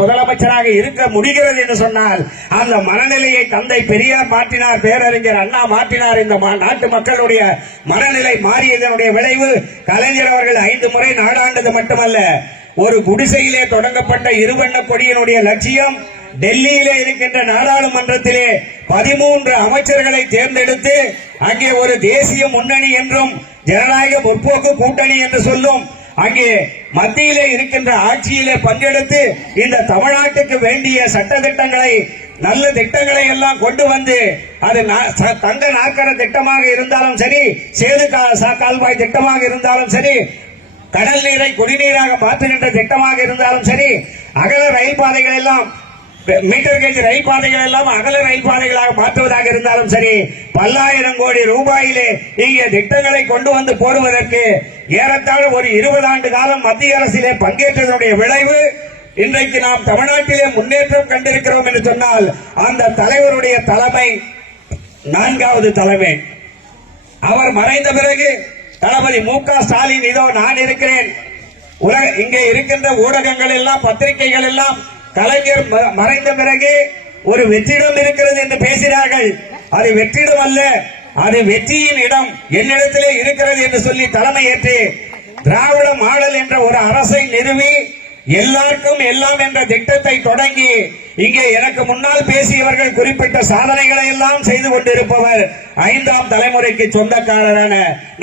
முதலமைச்சராக இருக்க முடிகிறது என்று சொன்னால் அந்த மனநிலையை தந்தை பெரியார் மாற்றினார், பேரறிஞர் அண்ணா மாற்றினார். இந்த நாட்டு மக்களுடைய மனநிலை மாறியதனுடைய விளைவு கலைஞர் அவர்கள் 5 முறை நாடாண்டது மட்டுமல்ல, ஒரு குடிசையிலே தொடங்கப்பட்ட இருவண்ண கொடியினுடைய லட்சியம் டெல்லியிலே இருக்கின்ற நாடாளுமன்றத்திலே 13 அமைச்சர்களை தேர்ந்தெடுத்து அங்கே ஒரு தேசிய முன்னணி என்றும் ஜனநாயக முற்போக்கு கூட்டணி என்று சொல்லும் அங்கே மத்தியிலே இருக்கின்ற ஆட்சியிலே பங்கெடுத்து இந்த தமிழ்நாட்டுக்கு வேண்டிய சட்ட திட்டங்களை நல்ல திட்டங்களை எல்லாம் கொண்டு வந்து அது தங்க நாற்கர திட்டமாக இருந்தாலும் சரி, சேது கால்வாய் திட்டமாக இருந்தாலும் சரி, கடல் நீரை குடிநீராக மாற்றுகின்ற திட்டமாக இருந்தாலும் சரி, அகல ரயில் பாதைகள் எல்லாம் மீட்டர் கேஜ் ரயில் பாதைகள் எல்லாம் அகல ரயில் பாதைகளாக மாற்றுவதாக இருந்தாலும் சரி, பல்லாயிரம் கோடி ரூபாயிலே இங்கே திட்டங்களை கொண்டு வந்து போடுவதற்கு ஏறத்தாழ ஒரு 20 ஆண்டு காலம் மத்திய அரசிலே பங்கேற்றதனுடைய விளைவு இன்றைக்கு நாம் தமிழ்நாட்டிலே முன்னேற்றம் கண்டிருக்கிறோம் என்று சொன்னால் அந்த தலைவருடைய தலைமை 4வது தலைமை. அவர் மறைந்த பிறகு தளபதி மு.க. ஸ்டாலின் இதோ நான் இருக்கிறேன், இங்கே இருக்கின்ற ஊடகங்கள் எல்லாம் பத்திரிகைகள் எல்லாம் கலைஞர் மறைந்த பிறகு ஒரு வெற்றிடம் இருக்கிறது என்று பேசினார்கள். அது வெற்றிடம் அல்ல, அது வெற்றியின் இடம் என்னிடத்திலே இருக்கிறது என்று சொல்லி தலைமை ஏற்று திராவிட மாடல் என்ற ஒரு அரசை நிறுவி எல்லாருக்கும் எல்லாம் என்ற திட்டத்தை தொடங்கி இங்கே எனக்கு முன்னால் பேசியவர்கள் குறிப்பிட்ட சாதனைகளை எல்லாம் செய்து கொண்டிருப்பவர் 5ஆம் தலைமுறைக்கு சொந்தக்காரரான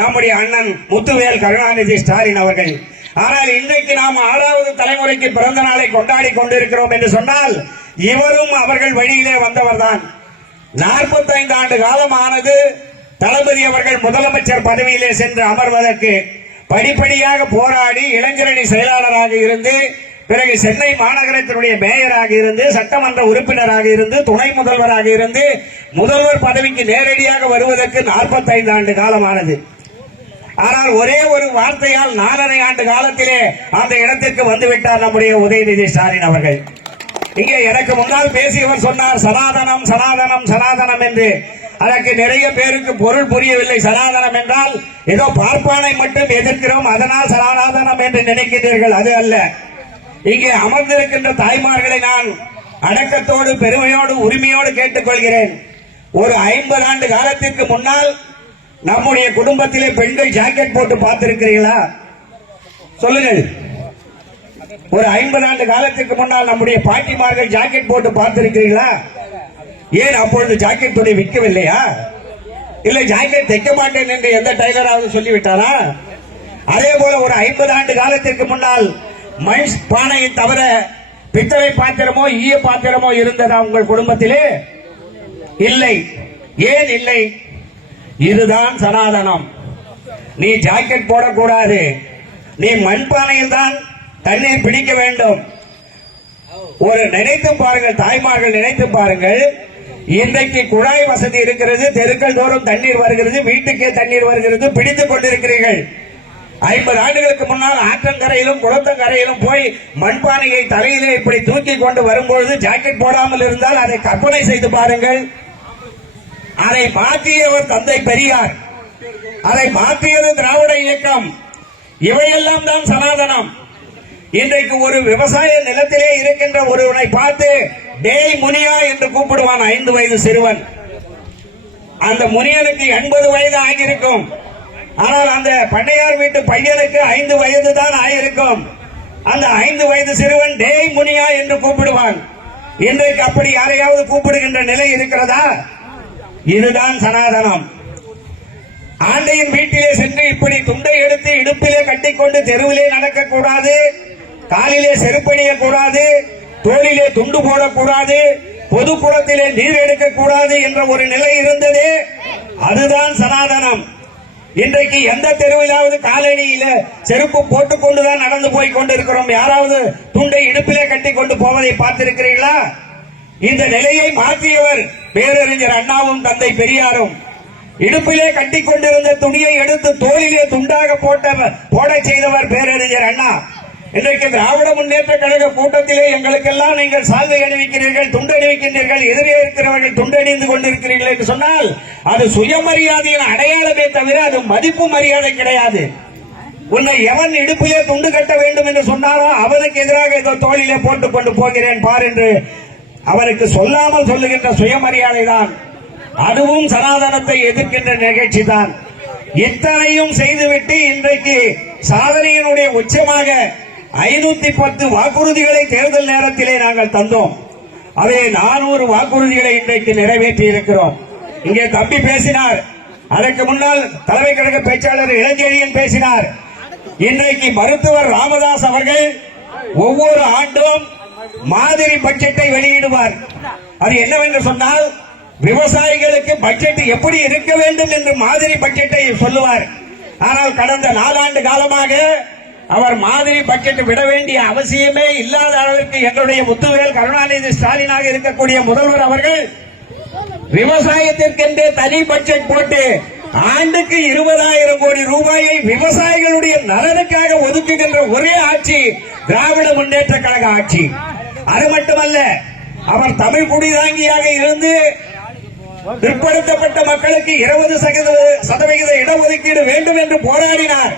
நம்முடைய அண்ணன் முத்துவேல் கருணாநிதி ஸ்டாலின் அவர்கள். ஆனால் இன்றைக்கு நாம் 6வது தலைமுறைக்கு பிறந்த நாளை கொண்டாடி கொண்டிருக்கிறோம் என்று சொன்னால் இவரும் அவர்கள் வழியிலே வந்தவர்தான். 45 ஆண்டு காலமானது தளபதி அவர்கள் முதலமைச்சர் பதவியிலே சென்று அமர்வதற்கு படிப்படியாக போராடி இளைஞரணி செயலாளராக இருந்து பிறகு சென்னை மாநகரத்தினுடைய மேயராக இருந்து சட்டமன்ற உறுப்பினராக இருந்து துணை முதல்வராக இருந்து முதல்வர் பதவிக்கு நேரடியாக வருவதற்கு 45 ஆண்டு காலமானது. ஆனால் ஒரே ஒரு வார்த்தையால் 4½ ஆண்டு காலத்திலே அந்த இடத்திற்கு வந்துவிட்டார் நம்முடைய உதயநிதி ஸ்டாலின் அவர்கள். இங்கே எனக்கு முன்னால் பேசியவர் சொன்னார் சனாதனம் சனாதனம் சனாதனம் என்று. அதற்கு நிறைய பேருக்கு பொருள் புரியவில்லை. சனாதனம் என்றால் ஏதோ பார்ப்பானை மட்டும் எதிர்க்கிறோம், அதனால் சனாதனம் என்று நினைக்கிறீர்கள். அது அல்ல. இங்கே அமர்ந்திருக்கின்ற தாய்மார்களை நான் அடக்கத்தோடு பெருமையோடு உரிமையோடு கேட்டுக்கொள்கிறேன். ஒரு 50 ஆண்டு காலத்திற்கு முன்னால் நம்முடைய குடும்பத்திலே பெண்கள் ஜாக்கெட் போட்டு பார்த்திருக்கிறீர்களா? சொல்லுங்கள். ஒரு 50 ஆண்டு காலத்திற்கு முன்னால் நம்முடைய பாட்டிமார்கள் ஜாக்கெட் போட்டு பார்த்திருக்கிறீர்களா? ஏன் அப்பொழுது ஜாக்கெட் துணி விற்கவில்லையா? இல்லை ஜாக்கெட் தைக்க மாட்டேன் என்று எந்த டைலராவது சொல்லிவிட்டாரா? அதே போல ஒரு 50 ஆண்டு காலத்திற்கு முன்னால் மண் பானையை தவிர பித்தளை பாத்திரமோ ஈய பாத்திரமோ இருந்ததா உங்கள் குடும்பத்திலே? இல்லை. ஏன் இல்லை? இதுதான் சனாதனம். நீ ஜாக்கெட் போடக்கூடாது, நீ மண்பானையில் தான் தண்ணீர் பிடிக்க வேண்டும். ஒரு நினைத்து பாருங்கள் தாய்மார்கள், நினைத்து பாருங்கள். இன்றைக்கு குழாய் வசதி இருக்கிறது, தெருக்கள் தோறும் தண்ணீர் வருகிறது, வீட்டுக்கே தண்ணீர் வருகிறது, பிடித்துக் கொண்டிருக்கிறீர்கள். 50 ஆண்டுகளுக்கு முன்னால் ஆற்றங்கரையிலும் குளத்தங்கரையிலும் போய் மண்பானையை தலையிலே இப்படி தூக்கி கொண்டு வரும்பொழுது ஜாக்கெட் போடாமல் இருந்தால் அதை கற்பனை செய்து பாருங்கள். அதை மாற்றியவர் தந்தை பெரியார், அதை மாற்றியது திராவிட இயக்கம். இவையெல்லாம் தான் சனாதனம். இன்றைக்கு ஒரு விவசாய நிலத்திலே இருக்கின்ற ஒருவனை பார்த்து டேய் முனியா என்று கூப்பிடுவான் 5 வயது சிறுவன். அந்த முனியனுக்கு 80 வயது ஆகியிருக்கும். ஆனால் அந்த பண்ணையார் வீட்டு பையனுக்கு 5 வயது தான் ஆகியிருக்கும். அந்த 5 வயது சிறுவன் டேய் முனியா என்று கூப்பிடுவான். இன்றைக்கு அப்படி யாரையாவது கூப்பிடுகின்ற நிலை இருக்கிறதா? இதுதான் சனாதனம். ஆண்டையின் வீட்டிலே சென்று இப்படி துண்டை எடுத்து இடுப்பிலே கட்டிக்கொண்டு தெருவிலே நடக்கக்கூடாது, காலிலே செருப்பணிய கூடாது, தோளிலே துண்டு போடக்கூடாது, பொது குளத்திலே நீர் எடுக்கக்கூடாது என்ற ஒரு நிலை இருந்தது. அதுதான் சனாதனம். இன்றைக்கு எந்த தெருவிலாவது காலணியில செருப்பு போட்டுக் கொண்டுதான் நடந்து போய் கொண்டிருக்கிறோம். யாராவது துண்டை இடுப்பிலே கட்டி கொண்டு போவதை பார்த்திருக்கிறீர்களா? இந்த நிலையை மாற்றியவர் பேரறிஞர் அண்ணாவும் தந்தை பெரியாரும். இடுப்பிலே கட்டி கொண்டிருந்த துணியை எடுத்து தோளிலே துண்டாக போட செய்தவர் பேரறிஞர் அண்ணா. இன்றைக்கு திராவிட முன்னேற்ற கழக கூட்டத்திலே எங்களுக்கெல்லாம் நீங்கள் சால்வை அணிவிக்கிறீர்கள், துண்டு அணிவிக்கின்றீர்கள், எதிரே இருக்கிறவர்கள் துண்டு அணிந்து கொண்டிருக்கிறீர்கள் என்று சொன்னால் அது சுயமரியாதையின் அடையாளமே தவிர அது மதிப்பு மரியாதை கிடையாது. உன்னை எவன் இடுப்பிலே துண்டு கட்ட வேண்டும் என்று சொன்னாரோ அவனுக்கு எதிராக ஏதோ தோளிலே போட்டுக் கொண்டு போகிறேன் பார் என்று அவனுக்கு சொல்லாமல் சொல்லுகின்ற சுயமரியாதை தான். அதுவும் சனாதனத்தை எதிர்க்கின்ற நிகழ்ச்சி தான். இத்தனையும் செய்துவிட்டு இன்றைக்கு சாதனையினுடைய உச்சமாக 510 வாக்குறுதிகளை தேர்தல் நேரத்திலே நாங்கள் தந்தோம். அதிலே 400 வாக்குறுதிகளை இன்றைக்கு நிறைவேற்றி இருக்கிறோம். இங்கே தம்பி பேசினார், அதற்கு முன்னால் தலைமை கழக பேச்சாளர் இளஞ்செழியன் பேசினார். இன்றைக்கு மருத்துவர் ராமதாஸ் அவர்கள் ஒவ்வொரு ஆண்டும் மாதிரி பட்ஜெட்டை வெளியிடுவார். அது என்னவென்று சொன்னால் விவசாயிகளுக்கு பட்ஜெட் எப்படி இருக்க வேண்டும் என்று மாதிரி பட்ஜெட்டை சொல்லுவார். ஆனால் கடந்த 4 ஆண்டு காலமாக அவர் மாதிரி பட்ஜெட் விட வேண்டிய அவசியமே இல்லாத அளவிற்கு எங்களுடைய முத்துவேல் கருணாநிதி ஸ்டாலினாக இருக்கக்கூடிய முதல்வர் அவர்கள் விவசாயத்திற்கென்றே தனி பட்ஜெட் போட்டு ஆண்டுக்கு 20,000 கோடி ரூபாயை விவசாயிகளுடைய நலனுக்காக ஒதுக்குகின்ற ஒரே ஆட்சி திராவிட முன்னேற்ற கழக ஆட்சி. அது மட்டுமல்ல, அவர் தமிழ் குடிதாங்கியாக இருந்து பிற்படுத்தப்பட்ட மக்களுக்கு 20% இடஒதுக்கீடு வேண்டும் என்று போராடினார்.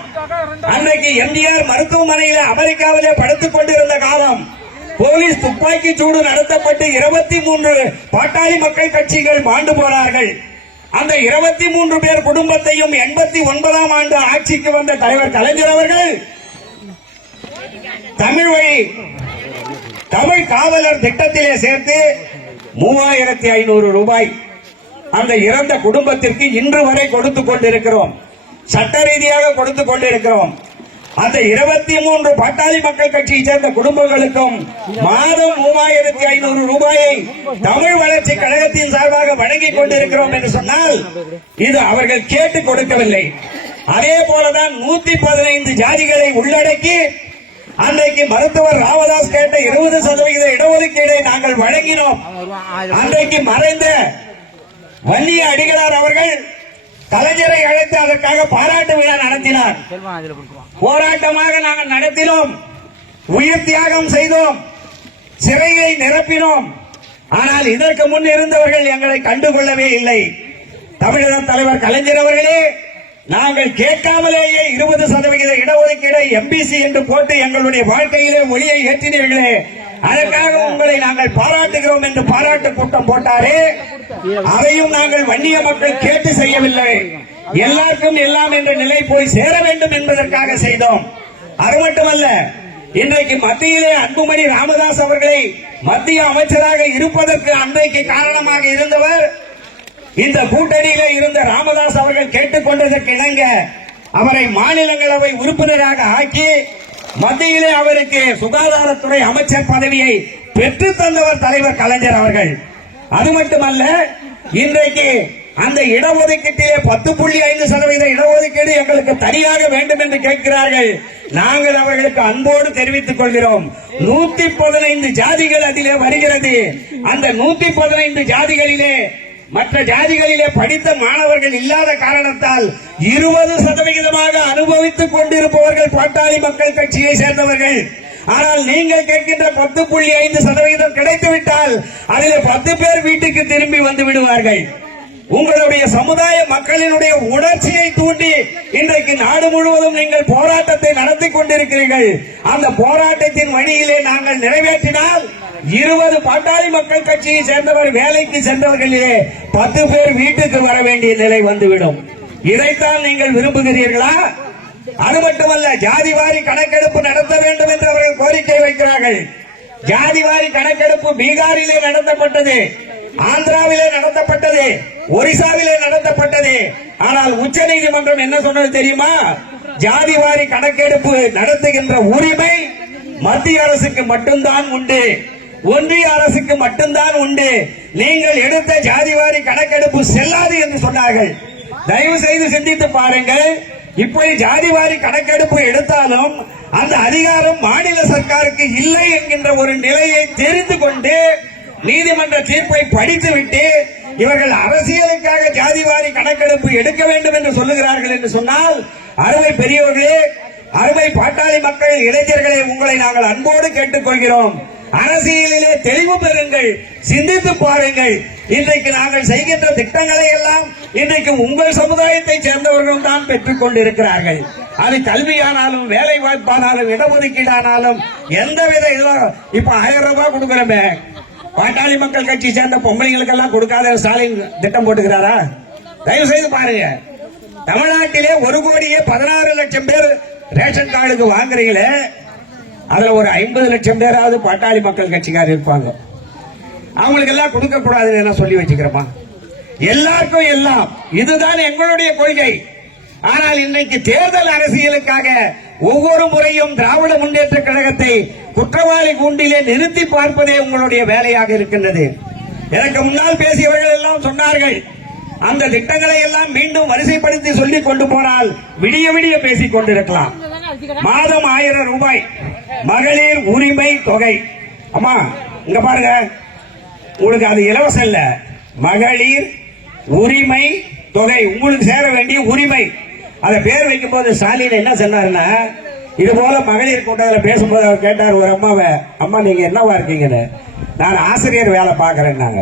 அன்றைக்கு எம்ஜிஆர் மருத்துவமனையில் அமெரிக்காவிலே படுத்துக் கொண்டிருந்த காலம் போலீஸ் துப்பாக்கி சூடு நடத்தப்பட்டு 23 பாட்டாளி மக்கள் கட்சிகள் மாண்டு போனார்கள். அந்த 23 பேர் குடும்பத்தையும் 89ஆம் ஆண்டு ஆட்சிக்கு வந்த தலைவர் கலைஞர் அவர்கள் தமிழ் வழி தமிழ் காவலர் திட்டத்திலே சேர்த்து 3,500 ரூபாய் அந்த இறந்த குடும்பத்திற்கு இன்று வரை கொடுத்துக் கொண்டிருக்கிறோம். சட்ட ரீதியாக கொடுத்துக் கொண்டிருக்கிறோம். அந்த 23 பாட்டாளி மக்கள் கட்சியை சேர்ந்த குடும்பங்களுக்கும் மாதம் 3,500 ரூபாயை தமிழ் வளர்ச்சி கழகத்தின் சார்பாக வழங்கிக் கொண்டிருக்கிறோம் என்று சொன்னால் இது அவர்கள் கேட்டுக் கொடுக்கவில்லை. அதே போலதான் 115 ஜாதிகளை உள்ளடக்கி அன்றைக்கு மருத்துவர் ராமதாஸ் கேட்ட 20% இடஒதுக்கீடை நாங்கள் வழங்கினோம். அன்றைக்கு மறைந்த வன்னிய அடிகளார் அவர்கள் கலைஞரை அழைத்து அதற்காக பாராட்டு விழா நடத்தினார். போராட்டமாக நாங்கள் நடத்தினோம், உயிர் தியாகம் செய்தோம், சிறையை நிரப்பினோம். ஆனால் இதற்கு முன் இருந்தவர்கள் எங்களை கண்டுகொள்ளவே இல்லை. தமிழக தலைவர் கலைஞர் அவர்களே, நாங்கள் கேட்காமலேயே 20% இடஒதுக்கீடை எம்பிசி என்று போட்டு எங்களுடைய வாழ்க்கையிலே ஒளியை ஏற்றினீர்களே, அதற்காக உங்களை நாங்கள் பாராட்டுகிறோம் என்று பாராட்டு கூட்டம் போட்டாரே, அதையும் நாங்கள் வன்னிய மக்கள் கேட்டு செய்யவில்லை. எல்லாருக்கும் எல்லாம் என்ற நிலை போய் சேர வேண்டும் என்பதற்காக செய்தோம். அது மட்டுமல்ல, இன்றைக்கு மத்தியிலே அன்புமணி ராமதாஸ் அவர்களை மத்திய அமைச்சராக இருப்பதற்கு அன்றைக்கு காரணமாக இருந்தவர் இந்த கூட்டணியிலே இருந்த ராமதாஸ் அவர்கள் கேட்டுக்கொண்டதற்கு இணங்க அவரை மாநிலங்களவை உறுப்பினராக ஆக்கி மத்தியிலே அவருக்கு சுகாதாரத்துறை அமைச்சர் பதவியை பெற்று தந்தவர் தலைவர் கலைஞர் அவர்கள். அது மட்டுமல்ல, இன்றைக்கு அந்த இடஒதுக்கீட்டிலே 10.5% இடஒதுக்கீடு எங்களுக்கு தனியாக வேண்டும் என்று கேட்கிறார்கள். நாங்கள் அவர்களுக்கு அன்போடு தெரிவித்துக் கொள்கிறோம். 115 ஜாதிகள் அதிலே வருகிறது. அந்த 115 ஜாதிகளிலே மற்ற ஜாதிகளிலே படித்த மாணவர்கள் இல்லாத காரணத்தால் 20% அனுபவித்துக் கொண்டிருப்பவர்கள் பாட்டாளி மக்கள் கட்சியை சேர்ந்தவர்கள். ஆனால் நீங்கள் கேட்கின்ற 10.5% கிடைத்துவிட்டால் அதில் 10 பேர் வீட்டுக்கு திரும்பி வந்து விடுவார்கள். உங்களுடைய சமுதாய மக்களினுடைய உணர்ச்சியை தூண்டி இன்றைக்கு நாடு முழுவதும் நீங்கள் போராட்டத்தை நடத்தி கொண்டிருக்கிறீர்கள். அந்த போராட்டத்தின் வழியிலே நாங்கள் நிறைவேற்றினால் 20 பாட்டாளி மக்கள் கட்சியை சேர்ந்தவர் வேலைக்கு சென்றவர்களிலே 10 பேர் வீட்டுக்கு வர வேண்டிய நிலை வந்துவிடும். இதைத்தான் நீங்கள் விரும்புகிறீர்களா? அது மட்டுமல்ல, ஜாதிவாரி கணக்கெடுப்பு நடத்த வேண்டும் என்று அவர்கள் கோரிக்கை வைக்கிறார்கள். ஜாதிவாரி கணக்கெடுப்பு பீகாரிலே நடத்தப்பட்டது, ஆந்திராவிலே நடத்தப்பட்டது, ஒரிசாவிலே நடத்தப்பட்டது. ஆனால் உச்ச நீதிமன்றம் என்ன சொன்னது தெரியுமா? ஜாதிவாரி கணக்கெடுப்பு நடத்துகின்ற உரிமை மத்திய அரசுக்கு மட்டும்தான் உண்டு, ஒன்றிய அரசுக்கு மட்டும்தான் உண்டு. நீங்கள் எடுத்த ஜாதிவாரி கணக்கெடுப்பு செல்லாது என்று சொன்னார்கள். தயவு செய்து சிந்தித்து பாருங்கள். இப்படி ஜாதிவாரி கணக்கெடுப்பு எடுத்தாலும் அந்த அதிகாரம் மாநில சர்க்காருக்கு இல்லை என்கின்ற ஒரு நிலையை தெரிந்து கொண்டு நீதிமன்ற தீர்ப்பை படித்துவிட்டு இவர்கள் அரசியலுக்காக ஜாதிவாரி கணக்கெடுப்பு எடுக்க வேண்டும் என்று சொல்லுகிறார்கள் என்று சொன்னால், அருமை பெரியவர்களே, அருமை பாட்டாளி மக்கள் இளைஞர்களே, உங்களை நாங்கள் அன்போடு கேட்டுக்கொள்கிறோம். அரசியலிலே தெளிவு பெறுங்கள், சிந்தித்து பாருங்கள். இன்றைக்கு நாங்கள் செய்கின்ற திட்டங்களை எல்லாம் இன்றைக்கு உங்கள் சமுதாயத்தை சேர்ந்தவர்களும் தான் பெற்றுக் கொண்டிருக்கிறார்கள். அது கல்வியானாலும் வேலை வாய்ப்பானாலும் இடஒதுக்கீடானாலும் எந்தவித இதுவும் இப்ப 1000 ரூபாய் கொடுக்கிறோமே, பாட்டாளி மக்கள் கட்சி சேர்ந்த பொம்பளைங்களுக்கெல்லாம் கொடுக்காத ஸ்டாலின் திட்டம் போட்டுக்கிறாரா? தயவு செய்து பாருங்க. தமிழ்நாட்டிலே 1,16,00,000 பேர் ரேஷன் கார்டுக்கு வாங்குறீங்களே, அதுல ஒரு 50 லட்சம் பேராவது பாட்டாளி மக்கள் கட்சிக்காரர் இருப்பாங்க. அவங்களுக்கு எல்லாம் கொடுக்க கூடாதுன்னு சொல்லி வச்சுக்கிறோமா? எல்லாருக்கும் எல்லாம், இதுதான் எங்களுடைய கொள்கை. ஆனால் இன்றைக்கு தேர்தல் அரசியலுக்காக ஒவ்வொரு முறையும் திராவிட முன்னேற்ற கழகத்தை குற்றவாளி கூண்டிலே நிறுத்தி பார்ப்பதே உங்களுடைய வேலையாக இருக்கின்றது. எனக்கு முன்னால் பேசியவர்கள் எல்லாம் சொன்னார்கள், அந்த திட்டங்களை எல்லாம் மீண்டும் வரிசைப்படுத்தி சொல்லிக் கொண்டு போனால் விடிய விடிய பேசிக் கொண்டிருக்கலாம். மாதம் 1000 ரூபாய் மகளிர் உரிமை தொகை. அம்மா இங்க பாருங்க, உங்களுக்கு அது இலவசம் இல்ல, மகளிர் உரிமை தொகை உங்களுக்கு சேர வேண்டிய உரிமை. அதை பேர் வைக்கும் போது ஸ்டாலின் என்ன சொன்னாருன்னா, இது போல மகளிர் கூட்டத்தில் பேசும்போது அவர் கேட்டார் ஒரு அம்மாவை, அம்மா நீங்க என்னவா இருக்கீங்கன்னு. நான் ஆசிரியர் வேலை பாக்குறேன்னாங்க.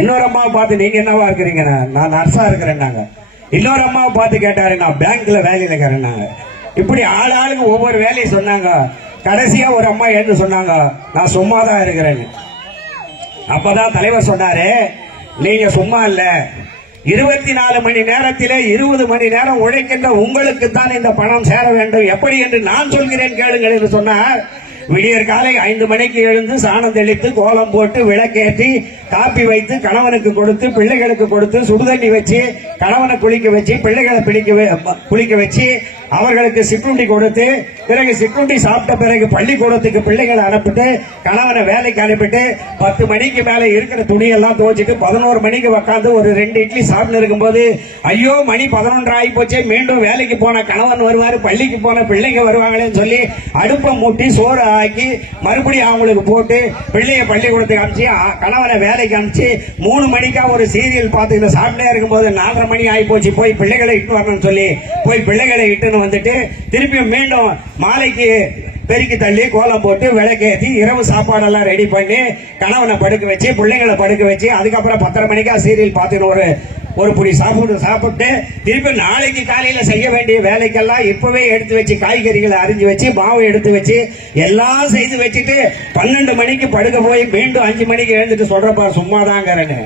இன்னொரு அம்மாவை பார்த்து நீங்க என்னவா இருக்கிறீங்க, நான் நர்ஸா இருக்கிறேன்னாங்க. இன்னொரு அம்மாவை பார்த்து கேட்டாரு, நான் பேங்க்ல வேலையில இருக்கிறேன்னாங்க. இப்படி ஆளுக்கு ஒவ்வொரு வேலையை சொன்னாங்க. கடைசியா ஒரு அம்மா என்று சொன்னாங்க, நான் சும்மா தான் இருக்கிறேன்னு. அப்பதான் தலைவர் சொன்னாரு, நீங்க சும்மா இல்ல, 24 மணி நேரத்திலே 20 மணி நேரம் உழைக்கின்ற உங்களுக்கு தான் இந்த பணம் சேர வேண்டும். எப்படி என்று நான் சொல்கிறேன் கேளுங்கள் என்று சொன்னார். விடியற் காலை 5 மணிக்கு எழுந்து சாணம் தெளித்து கோலம் போட்டு விளக்கேற்றி காப்பி வைத்து கணவனுக்கு கொடுத்து பிள்ளைகளுக்கு கொடுத்து சுடுதண்ணி வச்சு கணவனை குளிக்க வச்சு பிள்ளைகளை குளிக்க வச்சு அவர்களுக்கு சிற்றுண்டி கொடுத்து பிறகு சிற்றுண்டி சாப்பிட்ட பிறகு பள்ளிக்கூடத்துக்கு பிள்ளைகளை அனுப்பிட்டு கணவனை வேலைக்கு அனுப்பிட்டு 10 மணிக்கு மேல இருக்கிற துணியெல்லாம் துவைச்சிட்டு 11 மணிக்கு உட்காந்து ஒரு 2 இட்லி சாப்பிட்டு இருக்கும்போது ஐயோ மணி 11 ஆகி போச்சு, மீண்டும் வேலைக்கு போன கணவன் வருவாரு, பள்ளிக்கு போன பிள்ளைங்க வருவாங்களேன்னு சொல்லி அடுப்பை மூட்டி சோறு ஆக்கி மறுபடியும் அவங்களுக்கு போட்டு பிள்ளைய பள்ளிக்கூடத்துக்கு அனுப்பிச்சு கணவனை வேலைக்கு அனுப்பிச்சு 3 மணிக்கா ஒரு சீரியல் பார்த்துக்கிட்டு சாப்பிட்டே இருக்கும்போது 4:30 மணி ஆகி போச்சு, போய் பிள்ளைகளை இட்டு வரணும்னு சொல்லி போய் பிள்ளைகளை இட்டுன்னு வந்துட்டு திருப்பியும் மீண்டும் மாலைக்கு பெருக்கி தள்ளி கோலம் போட்டு விளக்கேற்றி இரவு சாப்பாடெல்லாம் ரெடி பண்ணி கணவனை படுக்க வச்சு பிள்ளைங்களை படுக்க வச்சு அதுக்கப்புறம் 10:30 மணிக்கா சீரியல் பார்த்துன்னு ஒரு புடி சாப்பிட்டு திருப்பி நாளைக்கு காலையில செய்ய வேண்டிய வேலைக்கெல்லாம் இப்பவே எடுத்து வச்சு காய்கறிகளை அரிஞ்சு வச்சு மாவு எடுத்து வச்சு எல்லாம் செய்து வச்சுட்டு 12 மணிக்கு படுக்க போய் மீண்டும் 5 மணிக்கு எழுந்துட்டு சொல்றப்பா சும்மாதாங்கிறேன்னு.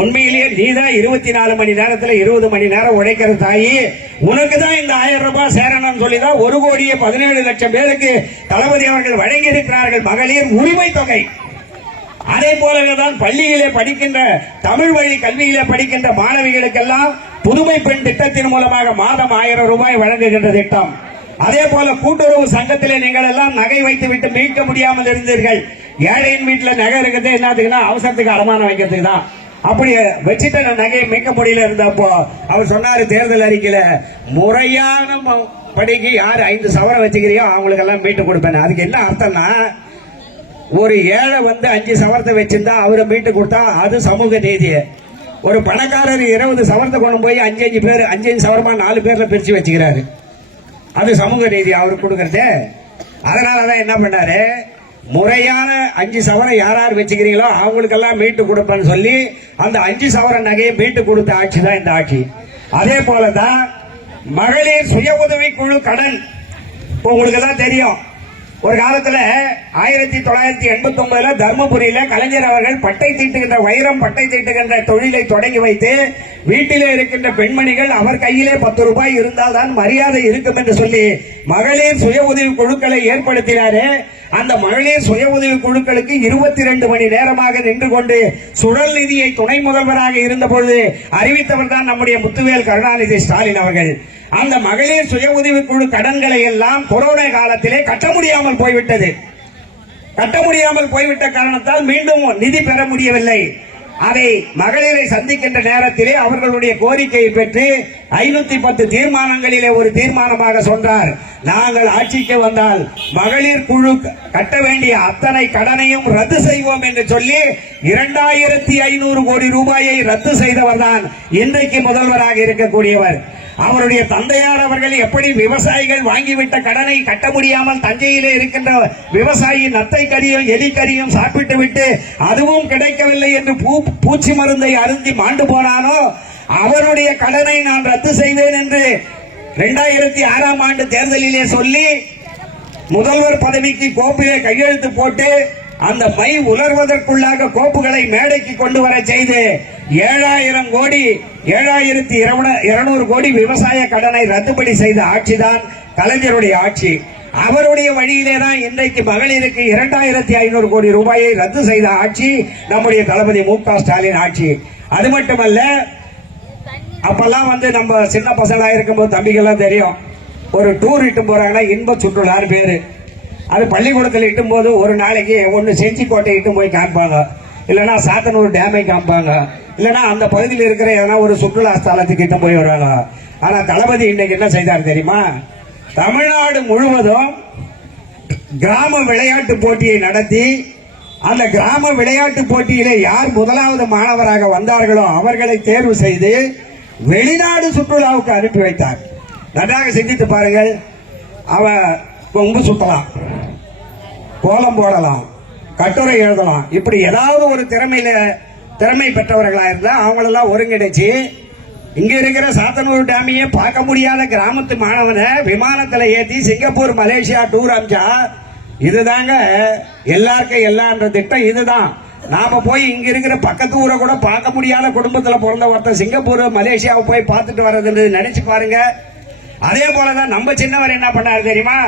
உண்மையிலேயே நீதான் 24 மணி நேரத்துல 20 மணி நேரம் உழைக்கிற தாயி, உனக்கு தான் இந்த 1000 ரூபாய் சேரணும்னு சொல்லிதான் 1,17,00,000 பேருக்கு தளபதி அவர்கள் வழங்கி இருக்கிறார்கள் மகளிர் உரிமை தொகை. அதே போலதான் பள்ளியிலே படிக்கின்ற தமிழ் வழி கல்வியிலே படிக்கின்ற மாணவிகளுக்கெல்லாம் புதுமை பெண் திட்டத்தின் மூலமாக மாதம் 1000 ரூபாய் வழங்குகின்ற திட்டம். அதே போல கூட்டுறவு சங்கத்திலே நீங்கள் எல்லாம் நகை வைத்து விட்டு மீட்க முடியாமல் இருந்தீர்கள். ஏழையின் வீட்டில் நகை இருக்கிறது என்னத்துக்குன்னா அவசரத்துக்கு அடமானம் வைக்கிறதுக்கு தான். அப்படி வச்சுட்டு நகையை மீட்க முடியல இருந்தப்போ அவர் சொன்னாரு தேர்தல் அறிக்கையில, முறையான படிக்கு யார் 5 சவரம் வச்சுக்கிறியோ அவங்களுக்கு எல்லாம் மீட்டு கொடுப்பேன். அதுக்கு என்ன அர்த்தம்னா, ஒரு ஏழை 5 சவரத்தை வச்சிருந்தா அவரை மீட்டு கொடுத்தா அது சமூக நீதி. ஒரு பணக்காரர் 20 சவரத்தை கொண்டு போய் 5 பேர் 5 சவரமா 4 பேர்ல பிரிச்சு வச்சுக்கிறாரு, அது சமூக நீதி அவருக்கு கொடுக்கறது. அதனாலதான் என்ன பண்ணாரு, முறையான 5 சவரம் யார் வச்சுக்கிறீங்களோ அவங்களுக்கெல்லாம் மீட்டு கொடுப்பேன்னு சொல்லி அந்த 5 சவர நகையை மீட்டு கொடுத்த ஆட்சி தான் இந்த ஆட்சி. அதே போலதான் மகளிர் சுய உதவி குழு கடன். உங்களுக்கு தான் தெரியும், ஒரு காலத்துல 1989 தர்மபுரியில கலைஞர் அவர்கள் பட்டை தீட்டுகின்ற வைரம் பட்டை தீட்டுகின்ற தொழிலை தொடங்கி வைத்து வீட்டிலே இருக்கின்ற பெண்மணிகள் அவர் கையிலே 10 ரூபாய் இருந்தால் தான் மரியாதை இருக்கும் என்று சொல்லி மகளிர் சுய உதவி குழுக்களை ஏற்படுத்தினாரு. அந்த மகளிர் சுய உதவி குழுக்களுக்கு 22 மணி நேரமாக நின்று கொண்டு சுழல் நிதியை துணை முதல்வராக இருந்த பொழுது அறிவித்தவர் தான் நம்முடைய முத்துவேல் கருணாநிதி ஸ்டாலின் அவர்கள். அந்த மகளிர் சுய உதவி குழு கடன்களை எல்லாம் கொரோனா காலத்திலே கட்ட முடியாமல் போய்விட்ட காரணத்தால் மீண்டும் நிதி பெற முடியவில்லை. அதை மகளிரை சந்திக்கின்ற நேரத்திலே அவர்களுடைய கோரிக்கையை பெற்று 510 தீர்மானங்களிலே ஒரு தீர்மானமாக சொன்னார், நாங்கள் ஆட்சிக்கு வந்தால் மகளிர் குழு கட்ட வேண்டிய அத்தனை கடனையும் ரத்து செய்வோம் என்று சொல்லி 2500 கோடி ரூபாயை ரத்து செய்தவர் தான் இன்றைக்கு முதல்வராக இருக்கக்கூடியவர். அவருடைய தந்தையார் அவர்கள் எப்படி விவசாயிகள் வாங்கிவிட்ட கடனை கட்ட முடியாமல் தஞ்சையிலே இருக்கின்ற விவசாயி நத்தை கறியும் எலிக்கறியும் சாப்பிட்டு விட்டு அதுவும் கிடைக்கவில்லை என்று பூச்சி மருந்தை அருந்தி மாண்டு போனானோ, அவருடைய கடனை நான் ரத்து செய்வேன் என்று 2006ஆம் ஆண்டு தேர்தலிலே சொல்லி முதல்வர் பதவிக்கு கோப்பிலே கையெழுத்து போட்டு அந்த மை உலர்வதற்குள்ளாக கோப்புகளை மேடைக்கு கொண்டு வர செய்து 7000 கோடி 7200 கோடி விவசாய கடனை ரத்துப்படி செய்த ஆட்சிதான் கலைஞருடைய ஆட்சி. அவருடைய வழியிலே தான் இன்றைக்கு மகளிருக்கு 2500 கோடி ரூபாயை ரத்து செய்த ஆட்சி நம்முடைய தளபதி மு.க. ஸ்டாலின் ஆட்சி. அது மட்டுமல்ல, அப்பெல்லாம் நம்ம சின்ன பசங்களா இருக்கும்போது தம்பிகள்லாம் தெரியும், ஒரு டூர் இட்டு போறாங்கன்னா இன்ப சுற்றுலான்னு பேரு. அது பள்ளிக்கூடத்தில் இட்டும் போது ஒரு நாளைக்கு ஒன்னு செஞ்சிக்கோட்டை இட்டு போய் காமிப்பாங்க, இல்லைன்னா சாத்தனூர் டேமை காமிப்பாங்க, இல்லைன்னா அந்த பகுதியில் இருக்கிற எதனா ஒரு சுற்றுலா ஸ்தலத்துக்கு இட்டு போய் வருவாங்க. ஆனா தளபதி இன்னைக்கு என்ன செய்தார் தெரியுமா? தமிழ்நாடு முழுவதும் கிராம விளையாட்டு போட்டியை நடத்தி அந்த கிராம விளையாட்டு போட்டியிலே யார் முதலாவது மாணவராக வந்தார்களோ அவர்களை தேர்வு செய்து வெளிநாடு சுற்றுலாவுக்கு அனுப்பி வைத்தார். நன்றாக சிந்தித்து பாருங்கள். அவன் கொம்பு சுத்தலாம், கோலம் போடலாம், கட்டுரை எழுதலாம், இப்படி ஏதாவது ஒரு திறமை பெற்றவர்களா இருந்தா அவங்களெல்லாம் ஒருங்கிணைச்சு இங்க இருக்கிற சாத்தனூர் டேமையே பார்க்க முடியாத கிராமத்து மாணவனை விமானத்துல ஏத்தி சிங்கப்பூர் மலேசியா டூர் அமிச்சா. இதுதாங்க எல்லாருக்கும் எல்லான்ற திட்டம். இதுதான் நாம போய் இங்க இருக்கிற பக்கத்து ஊரை கூட பார்க்க முடியாத குடும்பத்துல பிறந்த ஒருத்தர் சிங்கப்பூர் மலேசியாவை போய் பார்த்துட்டு வர்றதுன்னு நினைச்சு பாருங்க. அதே போலதான் நம்ம சின்னவர் என்ன பண்ணாரு தெரியுமா?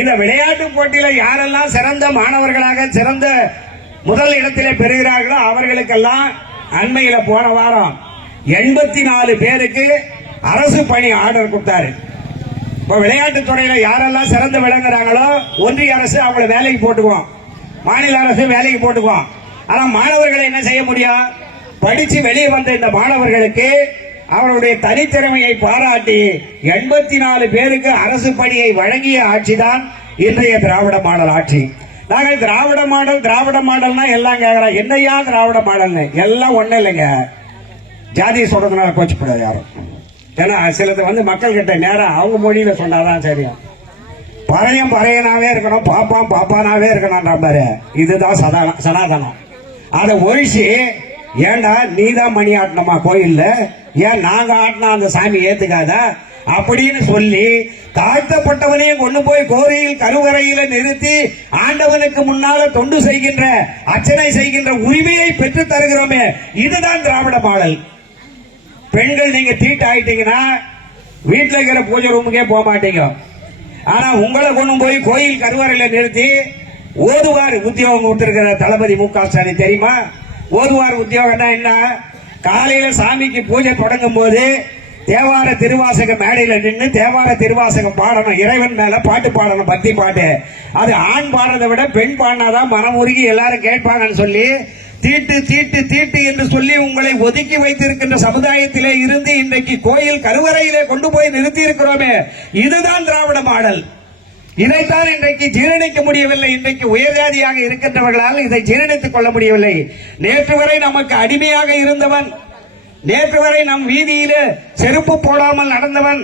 இந்த விளையாட்டு போட்டியில யாரெல்லாம் சிறந்த மாணவர்களாக சிறந்த முதல் இடத்திலே பெறுகிறார்களோ அவர்களுக்கெல்லாம் அண்மையில போன வாரம் 84 பேருக்கு அரசு பணி ஆர்டர் கொடுத்தாரு. இப்ப விளையாட்டு துறையில யாரெல்லாம் சிறந்து விளங்குறாங்களோ ஒன்றிய அரசு அவங்களை வேலைக்கு போட்டுக்குவோம், மாநில அரசு வேலைக்கு போட்டுக்குவோம். ஆனா மாணவர்களை என்ன செய்ய முடியும்? படிச்சு வெளியே வந்த இந்த மாணவர்களுக்கு அவருடைய தனித்திறமையை பாராட்டி 84 பேருக்கு அரசு பணியை வழங்கிய ஆட்சிதான் இன்றைய திராவிட மாடல் ஆட்சி. நாங்கள் திராவிட மாடல்னா எல்லாம் கேட்கிறோம், என்னையா திராவிட மாடல்னு? எல்லாம் ஒண்ணு இல்லைங்க. ஜாதி சொல்றதுனால கோச்சுப்படாது யாரும். ஏன்னா சிலது மக்கள் கிட்ட நேரம் அவங்க மொழியில சொன்னாதான் சரியும். பறையனாவே இருக்கணும், பாப்பானாவே இருக்கணும் பாரு. இதுதான் சனாதனம். அதை ஒழிச்சு ஏண்டா நீதான் மணி ஆட்டணுமா கோயில்ல, ஏன் நாங்க ஆட்டினா அந்த சாமி ஏத்துக்காத அப்படின்னு சொல்லி தாழ்த்தப்பட்டவனையும் கொண்டு போய் கோயில் கருவறையில நிறுத்தி ஆண்டவனுக்கு முன்னால தொண்டு செய்கின்ற அர்ச்சனை செய்கின்ற உரிமையை பெற்று தருகிறோமே, இதுதான் திராவிட மாடல். பெண்கள் நீங்க தீட்டு ஆயிட்டீங்கன்னா வீட்டுல இருக்கிற பூஜை ரூமுக்கே போக மாட்டீங்க. ஆனா உங்களை கொண்டு போய் கோயில் கருவறையில நிறுத்தி ஓதுவார் உத்தியோகம் கொடுத்திருக்கிற தளபதி மு.க. ஸ்டாலின் தெரியுமா? ஓதுவார் உத்தியோகம் என்ன? காலையில சாமிக்கு பூஜை தொடங்கும் போது தேவார திருவாசக மேடையில நின்று தேவார திருவாசகம் பாடணும், இறைவன் மேல பாட்டு பாடணும், பக்தி பாட்டு. அது ஆண் பாடுறதை விட பெண் பாடினாதான் மனம் உருகி எல்லாரும் கேட்பாங்கன்னு சொல்லி தீட்டு தீட்டு தீட்டு என்று சொல்லி உங்களை ஒதுக்கி வைத்திருக்கின்ற சமுதாயத்திலே இருந்து இன்றைக்கு கோயில் கருவறையிலே கொண்டு போய் நிறுத்தி இருக்கிறோமே, இதுதான் திராவிட மாடல். இதைத்தான் இன்றைக்கு ஜீரணிக்க முடியவில்லை. இன்றைக்கு உயர்ஜாதியாக இருக்கின்றவர்களால் இதை ஜீரணித்துக் கொள்ள முடியவில்லை. நேற்று வரை நமக்கு அடிமையாக இருந்தவன், நேற்று வரை நம் வீதியிலே செருப்பு போடாமல் நடந்தவன்,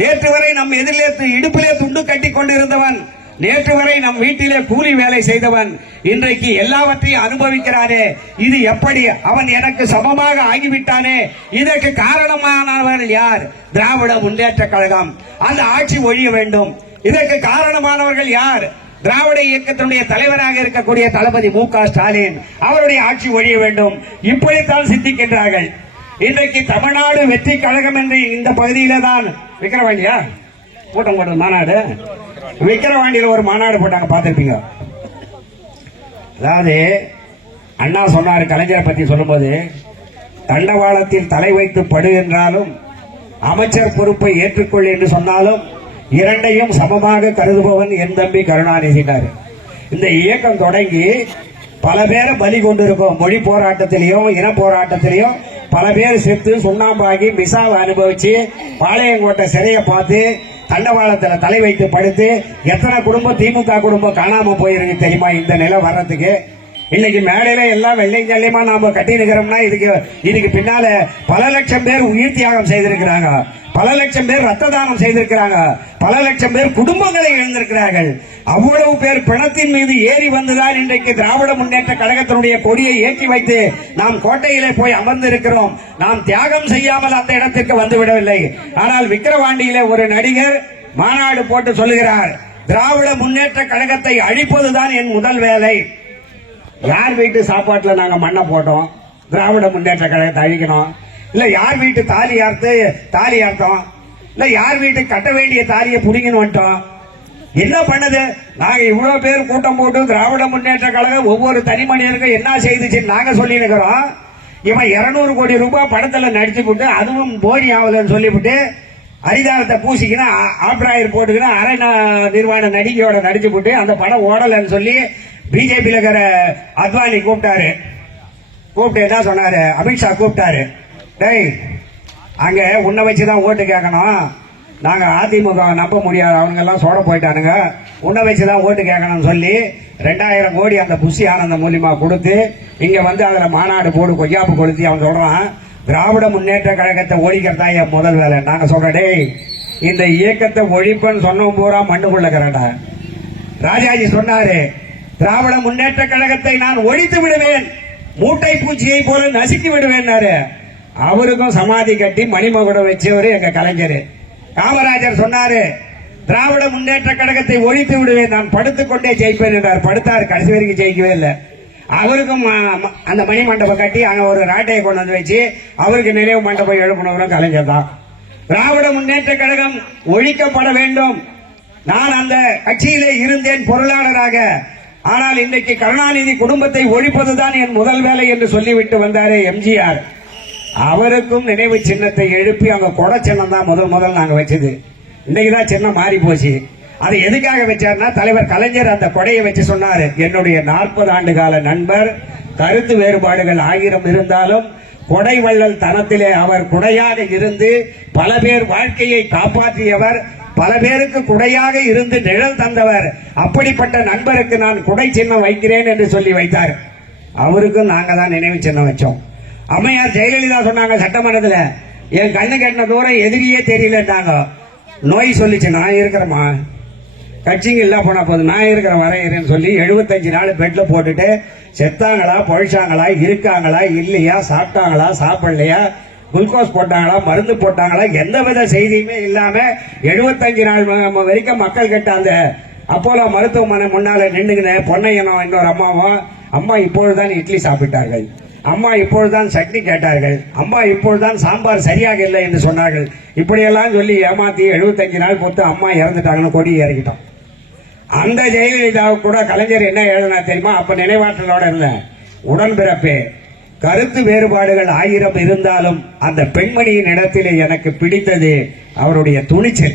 நேற்று வரை நம் எதிரிலே இடுப்பிலே துண்டு கட்டி கொண்டிருந்தவன், நேற்று வரை நம் வீட்டிலே கூலி வேலை செய்தவன் இன்றைக்கு எல்லாவற்றையும் அனுபவிக்கிறானே. இது எப்படி? அவன் எனக்கு சமமாக ஆகிவிட்டானே. இதற்கு காரணமானவர்கள் யார்? திராவிட முன்னேற்ற கழகம். அந்த ஆட்சி ஒழிய வேண்டும். இதற்கு காரணமானவர்கள் யார்? திராவிட இயக்கத்தினுடைய தலைவராக இருக்கக்கூடிய தளபதி மு.க. ஸ்டாலின். அவருடைய ஆட்சி ஒழிய வேண்டும். இப்படித்தான் சிந்திக்கின்றார்கள். இன்றைக்கு தமிழ்நாடு வெற்றி கழகம் என்று இந்த பகுதியில தான் விக்கிரவாண்டியா கூட்டம் போட்டது மாநாடு, விக்கிரவாண்டியில் ஒரு மாநாடு போட்டாங்க, பார்த்திருப்பீங்க. அதாவது அண்ணா சொன்னார், கலைஞரை பத்தி சொல்லும்போது, தண்டவாளத்தில் தலை வைத்து படு என்றாலும் அமைச்சர் பொறுப்பை ஏற்றுக்கொள் என்று சொன்னாலும் இரண்டையும் சமமாக கருதுபவன் என் தம்பி கருணாநிதினார். இந்த இயக்கம் தொடங்கி பல பேரை பலி கொண்டிருக்கும். மொழி போராட்டத்திலையும் இன போராட்டத்திலையும் பல பேர் செத்து சுண்ணாம்பாகி மிசாவை அனுபவிச்சு பாளையங்கோட்டை சிறையை பார்த்து தண்டவாளத்துல தலை வைத்து படுத்து எத்தனை குடும்பம் திமுக குடும்பம் காணாம போயிருக்கு தெரியுமா? இந்த நிலை வர்றதுக்கு இன்னைக்கு மேடையில எல்லாம் வெள்ளை ஜல்லியமா நாம கட்டி நிக்கிறோம்னா இதுக்கு பின்னால பல லட்சம் பேர் உயிர் தியாகம் செய்திருக்கிறாங்க, பல லட்சம் பேர் ரத்த தானம் செய்திருக்கிறாங்க, பல லட்சம் பேர் குடும்பங்களை இழந்திருக்கிறார்கள். அவ்வளவு பேர் பிணத்தின் மீது ஏறி வந்துதான் இன்றைக்கு திராவிட முன்னேற்ற கழகத்தினுடைய கொடியை ஏற்றி வைத்து நாம் கோட்டையிலே போய் அமர்ந்திருக்கிறோம். நாம் தியாகம் செய்யாமல் அந்த இடத்திற்கு வந்துவிடவில்லை. ஆனால் விக்கிரவாண்டியிலே ஒரு நடிகர் மாநாடு போட்டு சொல்லுகிறார், திராவிட முன்னேற்ற கழகத்தை அழிப்பதுதான் என் முதல் வேலை. யார் வீட்டு சாப்பாட்டுல நாங்க மண்ணை போட்டோம்? திராவிட முன்னேற்ற கழகத்தை அழிக்கணும். இல்ல யார் வீட்டு தாலி அர்த்தம், இல்ல யார் வீட்டு கட்ட வேண்டிய தாலியை புடிங்கன்னு வந்துட்டோம். என்ன பண்ணது? நாங்க இவ்வளவு பேர் கூட்டம் போட்டு திராவிட முன்னேற்ற கழகம் ஒவ்வொரு தனி மனிதருக்கும் என்ன செய்துச்சு நாங்க சொல்லி இருக்கிறோம். இவன் 200 கோடி ரூபாய் படத்துல நடிச்சு போட்டு அதுவும் போனி ஆகுதுன்னு சொல்லிவிட்டு அரிதாரத்தை பூசிக்கினா ஆப்ராயர் போட்டுக்கினா அரை நிர்வாண நடிகையோட நடிச்சு போட்டு அந்த படம் ஓடலன்னு சொல்லி பிஜேபியில இருக்கிற அத்வானி கூப்பிட்டாரு. கூப்பிட்டு என்ன சொன்னாரு? அமித்ஷா கூப்பிட்டாரு, டேய் அங்க உன்னை வச்சுதான் ஓட்டு கேட்கணும், நாங்க அதிமுக நம்ப முடியாது, அவங்க எல்லாம் சோட போயிட்டானுங்க, உன்னை வச்சுதான் ஓட்டு கேட்கணும்னு சொல்லி 2000 கோடி அந்த புஷி ஆனந்தம் மூலியமா கொடுத்து இங்க வந்து அதுல மாநாடு போடு கொய்யாப்பு கொளுத்தி அவன் சொல்றான் திராவிட முன்னேற்ற கழகத்தை ஒழிக்கிறதா என் முதல் வேலை. நாங்க சொல்றேன், டேய் இந்த இயக்கத்தை ஒழிப்புன்னு சொன்னவன் பூரா மண்ணுக்குள்ள கரண்டா. ராஜாஜி சொன்னாரு, திராவிட முன்னேற்ற கழகத்தை நான் ஒழித்து விடுவேன், மூட்டை பூச்சியை போல நசுக்கி விடுவேன். அவருக்கும் சமாதி கட்டி மணிமகுடம் வச்சவரு எங்க கலைஞர். காமராஜர் சொன்னாரு, திராவிட முன்னேற்ற கழகத்தை ஒழித்து விடுவேன், நான் படுத்துக் கொண்டே ஜெயிப்பேன் என்றார். படுத்தாரு, கடைசி வரைக்கும் ஜெயிக்கவே இல்லை. அவருக்கும் அந்த மணி மண்டபம் கட்டி அங்க ஒரு ராட்டையை கொண்டு வந்து வச்சு அவருக்கு நினைவு மண்டபம் எழுப்பினவரும் கலைஞர் தான். திராவிட முன்னேற்ற கழகம் ஒழிக்கப்பட வேண்டும். நான் அந்த கட்சியிலே இருந்தேன் பொருளாளராக. ஆனால் இன்றைக்கு கருணாநிதி குடும்பத்தை ஒழிப்பதுதான் என் முதல் வேலை என்று சொல்லிவிட்டு வந்தாரே எம்ஜிஆர். அவருக்கும் நினைவு சின்னத்தை எழுப்பி அங்க கொடை சின்னம் தான் முதல் நாங்க வச்சது. இன்னைக்குதான் சின்னம் மாறி போச்சு. அதை எதுக்காக வச்சார்னா தலைவர் கலைஞர் அந்த கொடையை வச்சு சொன்னாரு, என்னுடைய 40 ஆண்டு கால நண்பர், கருத்து வேறுபாடுகள் 1000 இருந்தாலும் கொடை வள்ளல் தனத்திலே அவர் குடையாக இருந்து பல பேர் வாழ்க்கையை காப்பாற்றியவர், பல பேருக்கு குடையாக இருந்து நிழல் தந்தவர். அப்படிப்பட்ட நண்பருக்கு நான் குடை சின்னம் வைக்கிறேன் என்று சொல்லி வைத்தார். அவருக்கும் நாங்க தான் நினைவு சின்னம் வச்சோம். அம்மையார் ஜெயலலிதா சொன்னாங்க சட்டமன்றத்தில், என் கண்ணு கட்டின தூரம் எதிரியே தெரியலன்னாங்க. நோய் சொல்லிச்சு, நான் இருக்கிறேம்மா, கட்சிங்க இல்ல போனா போது நான் இருக்கிற வரையறேன்னு சொல்லி 75 நாள் பெட்ல போட்டுட்டு செத்தாங்களா பொழிச்சாங்களா இருக்காங்களா இல்லையா சாப்பிட்டாங்களா சாப்பிடலையா குளுக்கோஸ் போட்டாங்களா மருந்து போட்டாங்களா எந்த வித செய்தியுமே இல்லாம 75 நாள் வரைக்கும் மக்கள் கிட்ட அந்த அப்போலோ மருத்துவமனை முன்னால நின்றுகின பொன்னையனும் இன்னொரு அம்மாவும், அம்மா இப்பொழுதுதான் இட்லி சாப்பிட்டார்கள், அம்மா இப்பொழுதுதான் சட்னி கேட்டார்கள், அம்மா இப்பொழுதுதான் சாம்பார் சரியாக இல்லை என்று சொன்னார்கள். இப்படியெல்லாம் சொல்லி ஏமாத்தி 75 நாள் பொறுத்து அம்மா இறந்துட்டாங்கன்னு கொடி இறக்கிட்டோம். அந்த ஜெயலலிதாவுக்கு கூட கலைஞர் என்ன எழுதினா தெரியுமா? அப்ப நினைவாற்றலோட இருந்த உடன்பிறப்பே, கருத்து வேறுபாடுகள் 1000 இருந்தாலும் அந்த பெண்மணியின் இடத்திலே எனக்கு பிடித்தது அவருடைய துணிச்சல்.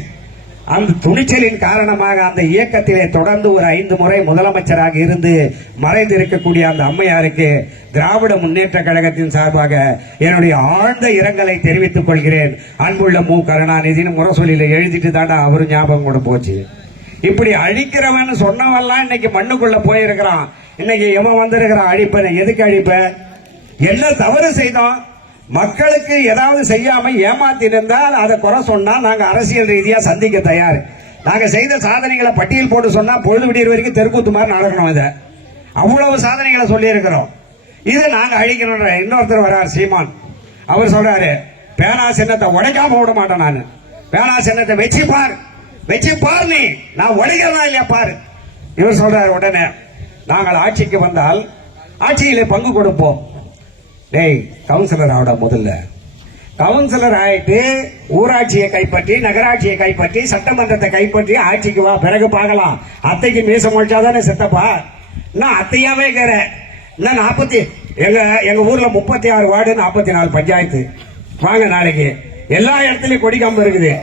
அந்த துணிச்சலின் காரணமாக அந்த இயக்கத்திலே தொடர்ந்து ஒரு 5 முறை முதலமைச்சராக இருந்து மறைந்திருக்கக்கூடிய அந்த அம்மையாருக்கு திராவிட முன்னேற்ற கழகத்தின் சார்பாக என்னுடைய ஆழ்ந்த இரங்கலை தெரிவித்துக் கொள்கிறேன். அன்புள்ள மு கருணாநிதினு முரசொலியில எழுதிட்டு தாண்டா அவரு ஞாபகம் கூட போச்சு. இப்படி அழிக்கிறவன் சொன்னவெல்லாம் இன்னைக்கு மண்ணுக்குள்ள போயிருக்கிறான். இன்னைக்கு இவன் வந்திருக்கிறான் அழிப்பன. எதுக்கு அழிப்ப? என்ன தவறு செய்தோம்? மக்களுக்கு ஏதாவது செய்யாம ஏமாத்தி இருந்தால் அதை குறை சொன்னா நாங்க அரசியல் ரீதியா சந்திக்க தயார். நாங்க செய்த சாதனைகளை பட்டியல் போட்டு சொன்னா பொழுது விடிய வரைக்கும் தெருக்கூத்து மாதிரி நடக்கணும். இதை அவ்வளவு சாதனைகளை சொல்லி இருக்கிறோம். இது நாங்க அழிக்கணும். இன்னொருத்தர் வர்றார் சீமான், அவர் சொல்றாரு, பேனா சின்னத்தை உடைக்காம விட மாட்டேன், நான் பேனா சின்னத்தை வச்சு பார் நீ, நான் உடைக்கிறதா இல்லையா பாரு. இவர் சொல்றாரு, உடனே நாங்கள் ஆட்சிக்கு வந்தால் ஆட்சியிலே பங்கு கொடுப்போம். டேய் கவுன்சிலர் ஆவிட, முதல்ல கவுன்சிலர் ஆயிட்டு ஊராட்சியை கைப்பற்றி நகராட்சியை கைப்பற்றி சட்டமன்றத்தை கைப்பற்றி ஆட்சிக்கு வா, பிறகு பார்க்கலாம். அத்தைக்கு மீச முடிச்சாதானே செத்தப்பா. நான் அத்தையாவே இருக்கிறேன். எங்க ஊர்ல 36 வார்டு 44 பஞ்சாயத்து. வாங்க நாளைக்கு எல்லா இடத்துலயும் கொடிக்கம்பு இருக்குது,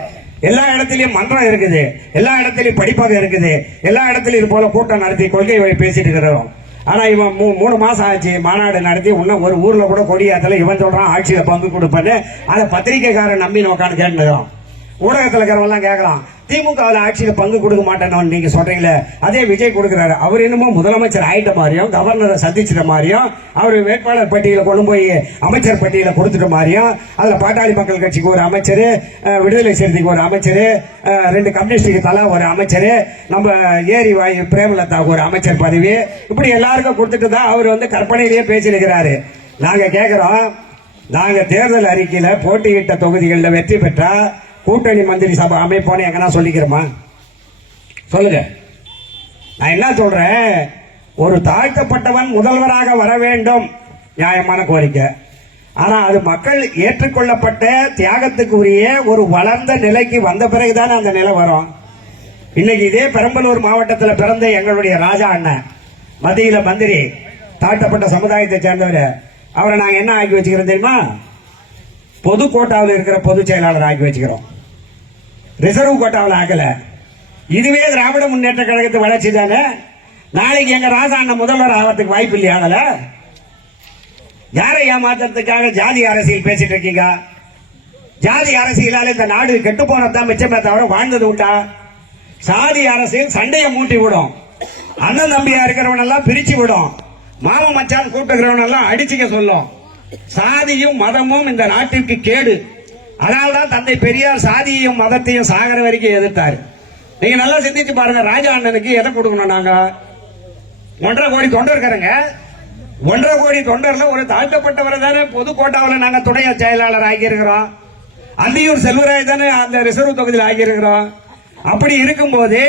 எல்லா இடத்துலயும் மன்றம் இருக்குது, எல்லா இடத்துலயும் படிப்பகம் இருக்குது, எல்லா இடத்துலயும் இது போல கூட்டம் நடத்தி கொள்கை பேசிட்டு இருக்கிறோம். ஆனா இவன் 3 மாசம் ஆச்சு மாநாடு நடத்தி இன்னும் ஒரு ஊர்ல கூட கொடியாத்தல. இவன் சொல்றான் ஆட்சியில பங்கு கொடுப்பேன்னு. அதை பத்திரிகைக்காரன் நம்பி நோக்கான்னு கேட்டுக்கிறோம். ஊடகத்தில் இருக்கிறவங்க கேட்கலாம், திமுகவில் ஆட்சியில் பங்கு கொடுக்க மாட்டேன்னு நீங்க சொல்றீங்களே, அதே விஜய் கொடுக்கிறாரு. அவர் என்னமோ முதலமைச்சர் ஆயிட்ட மாதிரியும், கவர்னரை சந்திச்சிட்ட மாதிரியும், அவர் வேட்பாளர் பட்டியலை கொண்டு போய் அமைச்சர் பட்டியலை கொடுத்துட்ட மாதிரியும், அதுல பாட்டாளி மக்கள் கட்சிக்கு ஒரு அமைச்சர், விடுதலை சிறுத்தைக்கு ஒரு அமைச்சர், 2 கம்யூனிஸ்டுக்கு தலா ஒரு அமைச்சர், நம்ம ஏரி வாயு பிரேமலதாவுக்கு ஒரு அமைச்சர் பதவி, இப்படி எல்லாருக்கும் கொடுத்துட்டு தான் அவர் வந்து கற்பனையிலேயே பேசியிருக்கிறாரு. நாங்க கேட்கிறோம், நாங்க தேர்தல் அறிக்கையில போட்டியிட்ட தொகுதிகளில் வெற்றி பெற்றா கூட்டணி மந்திரி சபை அமைப்போன்னு எங்கன்னா சொல்லிக்கிறோமா? சொல்லுங்க. நான் என்ன சொல்றேன், ஒரு தாழ்த்தப்பட்டவன் முதல்வராக வர வேண்டும், நியாயமான கோரிக்கை. ஆனா அது மக்கள் ஏற்றுக்கொள்ளப்பட்ட தியாகத்துக்கு உரிய ஒரு வளர்ந்த நிலைக்கு வந்த பிறகுதான் அந்த நிலை வரும். இன்னைக்கு இதே பெரம்பலூர் மாவட்டத்தில் பிறந்த எங்களுடைய ராஜா அண்ணன், மத்தியில மந்திரி, தாழ்த்தப்பட்ட சமுதாயத்தை சேர்ந்தவர், அவரை நாங்க என்ன ஆக்கி வச்சுக்கிறோம் தெரியுமா? பொது கோட்டாவில் இருக்கிற பொதுச் செயலாளர் ஆக்கி வச்சுக்கிறோம், ரிசர்வ் கோட்டாவில் ஆக்கல. இதுவே திராவிட முன்னேற்ற கழகத்து வளர்ச்சி தானே. நாளைக்கு எங்க ராஜா அண்ணன் முதல்வர் ஆகிறதுக்கு வாய்ப்பு இல்லையானல? யாரை ஏமாத்துறதுக்காக ஜாதி அரசியல் பேசிட்டு இருக்கீங்க? ஜாதி அரசியலால இந்த நாடு கெட்டு போனதான் மிச்சமே தவிர வாழ்ந்தது உண்டா? சாதி அரசியல் சண்டையை மூட்டி விடும், அண்ணன் தம்பியா இருக்கிறவன் எல்லாம் பிரிச்சு விடும், மாம மச்சான் கூப்பிட்டுக்கிறவன் எல்லாம் அடிச்சுக்க சொல்லும். சாதியும் மதமும் இந்த நாட்டிற்கு கேடு. அதனால்தான் தந்தை பெரியார் சாதியையும் மதத்தையும் சாகர வரைக்கும் எதிர்த்தாரு. நீங்க நல்லா சிந்திச்சு பாருங்க, ராஜா அண்ணனுக்கு எதை கொடுக்கணும்? நாங்க 1.5 கோடி தொண்டர் இருக்கிறங்க. 1.5 கோடி தொண்டர்ல ஒரு தாழ்த்தப்பட்டவரை தானே பொதுக்கோட்டாவில் நாங்க துணை செயலாளர் ஆகியிருக்கிறோம். அந்தியூர் செல்வராஜ் தானே அந்த ரிசர்வ் தொகுதியில் ஆகியிருக்கிறோம். அப்படி இருக்கும்போது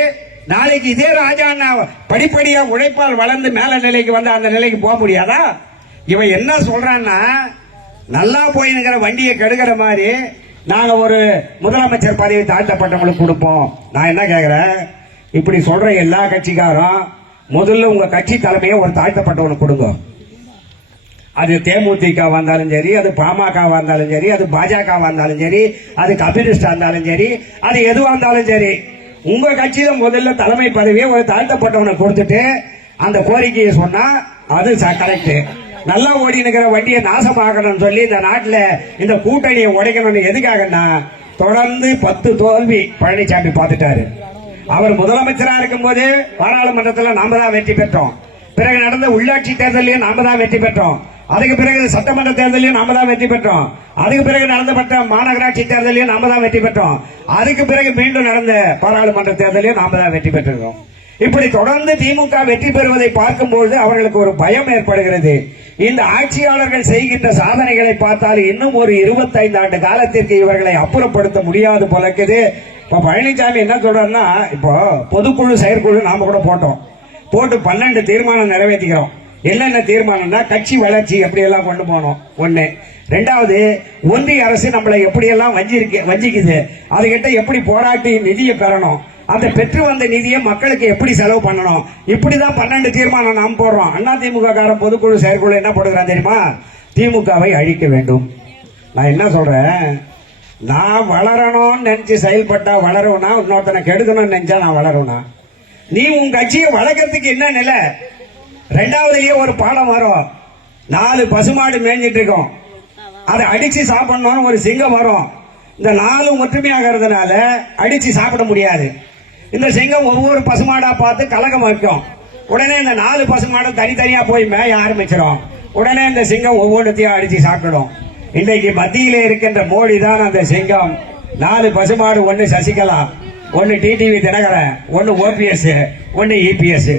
நாளைக்கு இதே ராஜா அண்ணா படிப்படியா உழைப்பால் வளர்ந்து மேல நிலைக்கு வந்து அந்த நிலைக்கு போக முடியாதா? இவன் என்ன சொல்றான்னா, நல்லா போயிருக்கிற வண்டியை கெடுக்கிற மாதிரி நாங்க ஒரு முதலமைச்சர் பதவி தாழ்த்தப்பட்டவங்களுக்கு கொடுப்போம். நான் என்ன கேக்குறேன், இப்படி சொல்ற எல்லா கட்சிக்காரும் முதல்ல உங்க கட்சி தலைமையை ஒரு தாழ்த்தப்பட்டவனுக்கு கொடுங்க. அது தேமுதிக வந்தாலும் சரி, அது பாமக வந்தாலும் சரி, அது பாஜக வந்தாலும் சரி, அது கம்யூனிஸ்டா இருந்தாலும் சரி, அது எதுவா இருந்தாலும் சரி, உங்க கட்சியில முதல்ல தலைமை பதவியை ஒரு தாழ்த்தப்பட்டவனுக்கு கொடுத்துட்டு அந்த கோரிக்கையை சொன்னா அது கரெக்ட். நல்லா ஓடி இருக்கிற வண்டியை நாசமாக்கணும்னு சொல்லி இந்த நாட்டில் இந்த கூட்டணியை உடைக்கணும்னு எதுக்காகன்னா, தொடர்ந்து 10 தோல்வி பழனிசாமி பார்த்துட்டாரு. அவர் முதலமைச்சரா இருக்கும் போது பாராளுமன்றத்தில் நாம தான் வெற்றி பெற்றோம். பிறகு நடந்த உள்ளாட்சி தேர்தலையும் நாம தான் வெற்றி பெற்றோம். அதுக்கு பிறகு சட்டமன்ற தேர்தலையும் நாம தான் வெற்றி பெற்றோம். அதுக்கு பிறகு நடந்தப்பட்ட மாநகராட்சி தேர்தலையும் நாம தான் வெற்றி பெற்றோம். அதுக்கு பிறகு மீண்டும் நடந்த பாராளுமன்ற தேர்தலையும் நாம தான் வெற்றி பெற்றிருக்கோம். இப்படி தொடர்ந்து திமுக வெற்றி பெறுவதை பார்க்கும்போது அவர்களுக்கு ஒரு பயம் ஏற்படுகிறது. இந்த ஆட்சியாளர்கள் செய்கின்ற சாதனைகளை பார்த்தால் இன்னும் ஒரு 25 ஆண்டு காலத்திற்கு இவர்களை அப்புறப்படுத்த முடியாது போலக்குது. இப்ப பழனிசாமி என்ன சொல்றாருன்னா, இப்போ பொதுக்குழு செயற்குழு நாம கூட போட்டு 12 தீர்மானம் நிறைவேற்றிக்கிறோம். என்னென்ன தீர்மானம்னா, கட்சி வளர்ச்சி எப்படி எல்லாம் கொண்டு போனோம் ஒண்ணு. 2வது, ஒன்றிய அரசு நம்மளை எப்படி எல்லாம் வஞ்சிக்குது, அதுகிட்ட எப்படி போராட்டி நிதியை பெறணும், அந்த பெற்று வந்த நிதியை மக்களுக்கு எப்படி செலவு பண்ணணும். இப்படிதான் 12 தீர்மானம் நாம் போடுறோம். அதிமுக காரன் பொதுக்குழு செயற்குழு என்ன போடுகிறான் தெரியுமா? திமுகவை அழிக்க வேண்டும். நான் என்ன சொல்றேன், நான் வளரணும்னு நினைச்சு செயல்பட்டா வளருவனா, இன்னொருத்தனை கெடுக்கணும்னு நினைச்சா நான் வளருவனா? நீ உன் கட்சியை வளர்க்கறதுக்கு என்ன நிலை? 2வதுலயே ஒரு பாலம் வரும், 4 பசுமாடு மேய்ஞ்சிட்டு இருக்கும், அதை அடிச்சு சாப்பிடணும்னு ஒரு சிங்கம் வரும். இந்த 4 ஒற்றுமையாகிறதுனால அடிச்சு சாப்பிட முடியாது. இந்த சிங்கம் ஒவ்வொரு பசுமாடா பார்த்து கலகம் வைக்கும். உடனே இந்த 4 பசுமாடும் தனித்தனியா போய் மேய ஆரம்பிச்சிடும். உடனே இந்த சிங்கம் ஒவ்வொன்றத்தையும் அடிச்சு சாப்பிடும். இன்றைக்கு மத்தியிலே இருக்கின்ற மோடி தான் அந்த சிங்கம். 4 பசுமாடு, ஒன்னு சசிகலா, ஒன்னு டிடிவி தினகரன், ஒன்னு ஓபிஎஸ், ஒன்னு இபிஎஸ்.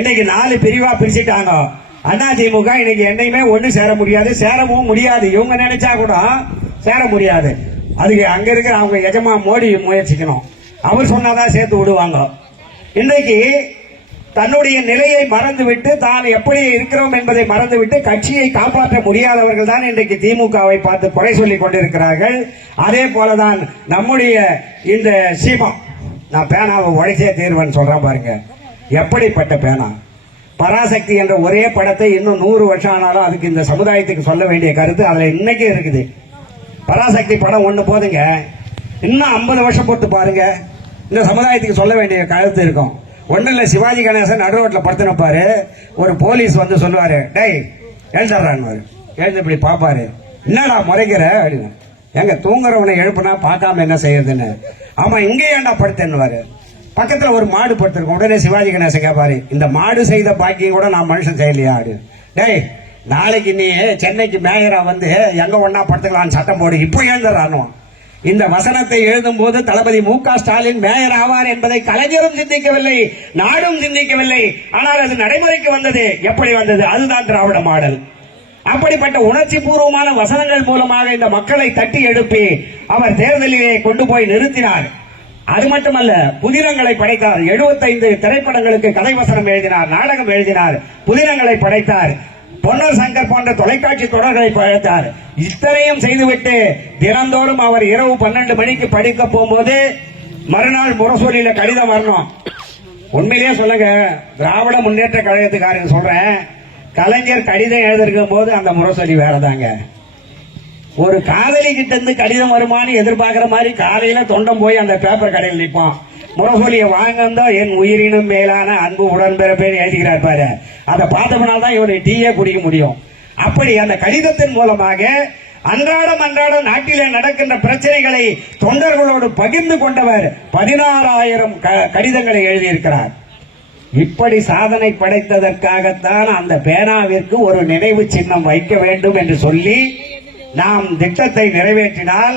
இன்னைக்கு 4 பிரிவா பிரிச்சுட்டாங்க. அதிமுக இன்னைக்கு என்னையுமே ஒண்ணு சேர முடியாது, சேரவும் முடியாது. இவங்க நினைச்சா கூட சேர முடியாது. அதுக்கு அங்க இருக்கிற அவங்க எஜமா மோடி முயற்சிக்கணும். அவர் சொன்னாதான் சேர்த்து விடுவாங்க. இன்றைக்கு தன்னுடைய நிலையை மறந்துவிட்டு, தான் எப்படி இருக்கிறோம் என்பதை மறந்துவிட்டு கட்சியை காப்பாற்ற முடியாதவர்கள் தான் இன்றைக்கு திமுகவை பார்த்து குறை சொல்லிக் கொண்டிருக்கிறார்கள். அதே போலதான் நம்முடைய இந்த சீமம், நான் பேனாவை உடைச்சே தீர்வன் சொல்றேன் பாருங்க, எப்படிப்பட்ட பேனா. பராசக்தி என்ற ஒரே படத்தை இன்னும் 100 வருஷம் ஆனாலும் அதுக்கு இந்த சமுதாயத்துக்கு சொல்ல வேண்டிய கருத்து அதுல இன்னைக்கு இருக்குது. பராசக்தி படம் ஒண்ணு போதுங்க, இன்னும் 50 வருஷம் போட்டு பாருங்க, இந்த சமுதாயத்துக்கு சொல்ல வேண்டிய கருத்து இருக்கும். ஒன்றும் இல்ல, சிவாஜி கணேசன் நடு ரோட்ல படுத்துனப்பாரு, ஒரு போலீஸ் வந்து சொல்லுவாரு, டேய் எழுந்துடுறான்னு, எழுந்து இப்படி பாப்பாரு, என்னடா முறைக்கிற அப்படின்னு. எங்க தூங்குறவனை எழுப்புனா பார்க்காம என்ன செய்யறதுன்னு. ஆமா இங்கே ஏன்டா படுத்தேன்னுவாரு. பக்கத்துல ஒரு மாடு படுத்திருக்கோம். உடனே சிவாஜி கணேசன் கேட்பாரு, இந்த மாடு செய்த பாக்கியம் கூட நான் மனுஷன் செய்யலையா? டேய் நாளைக்கு நீ சென்னைக்கு மேயரா வந்து எங்க ஒன்னா படுத்துக்கலான்னு சட்டம் போடு, இப்போ எழுந்துறானோ. இந்த வசனத்தை எழுதும் போது தளபதி மு.க. ஸ்டாலின் மேயர் ஆவார் என்பதை கலைஞரும் சிந்திக்கவில்லை, நாடும் சிந்திக்கவில்லை. ஆனால் அது நடைமுறைக்கு வந்தது. எப்படி வந்தது? அதுதான் திராவிட மாடல். அப்படிப்பட்ட உணர்ச்சி பூர்வமான வசனங்கள் மூலமாக இந்த மக்களை தட்டி எழுப்பி அவர் தேர்தலிலே கொண்டு போய் நிறுத்தினார். அது மட்டுமல்ல, புதினங்களை படைத்தார். 75 திரைப்படங்களுக்கு கதை வசனம் எழுதினார், நாடகம் எழுதினார், புதினங்களை படைத்தார். பொன்னர் சங்கர் போன்ற தொலைக்காட்சி தொடர்களை படைத்தார். இத்தனையும் செய்துவிட்டு தினந்தோறும் அவர் இரவு 12 மணிக்கு படிக்க போகும்போது மறுநாள் முரசொலியில கடிதம் வரணும். உண்மையிலேயே சொல்லுங்க, திராவிட முன்னேற்ற கழகத்துக்காரங்க சொல்றேன், கலைஞர் கடிதம் எழுதிருக்கும் போது அந்த முரசொலி வேறதாங்க. ஒரு காதலி கிட்ட இருந்து கடிதம் வருமானு எதிர்பார்க்கிற மாதிரி காலையில தொண்டம் போய் அந்த பேப்பர் கடையில் நிற்பான். முரசொலியை வாங்கந்தோ என் உயிரினும் மேலான அன்பு உடன்பிறப்பேன்னு எழுதிக்கிறார் பாரு. அதை பார்த்தவனால்தான் இவனை டீயே குடிக்க முடியும். அப்படி அந்த கடிதத்தின் மூலமாக அன்றாடம் நாட்டிலே நடக்கின்ற பிரச்சனைகளை தொண்டர்களோடு பகிர்ந்து கொண்டவர் 16,000 கடிதங்களை எழுதியிருக்கிறார். இப்படி சாதனை படைத்ததற்காகத்தான் அந்த பேனாவிற்கு ஒரு நினைவு சின்னம் வைக்க வேண்டும் என்று சொல்லி நாம் திட்டத்தை நிறைவேற்றினால்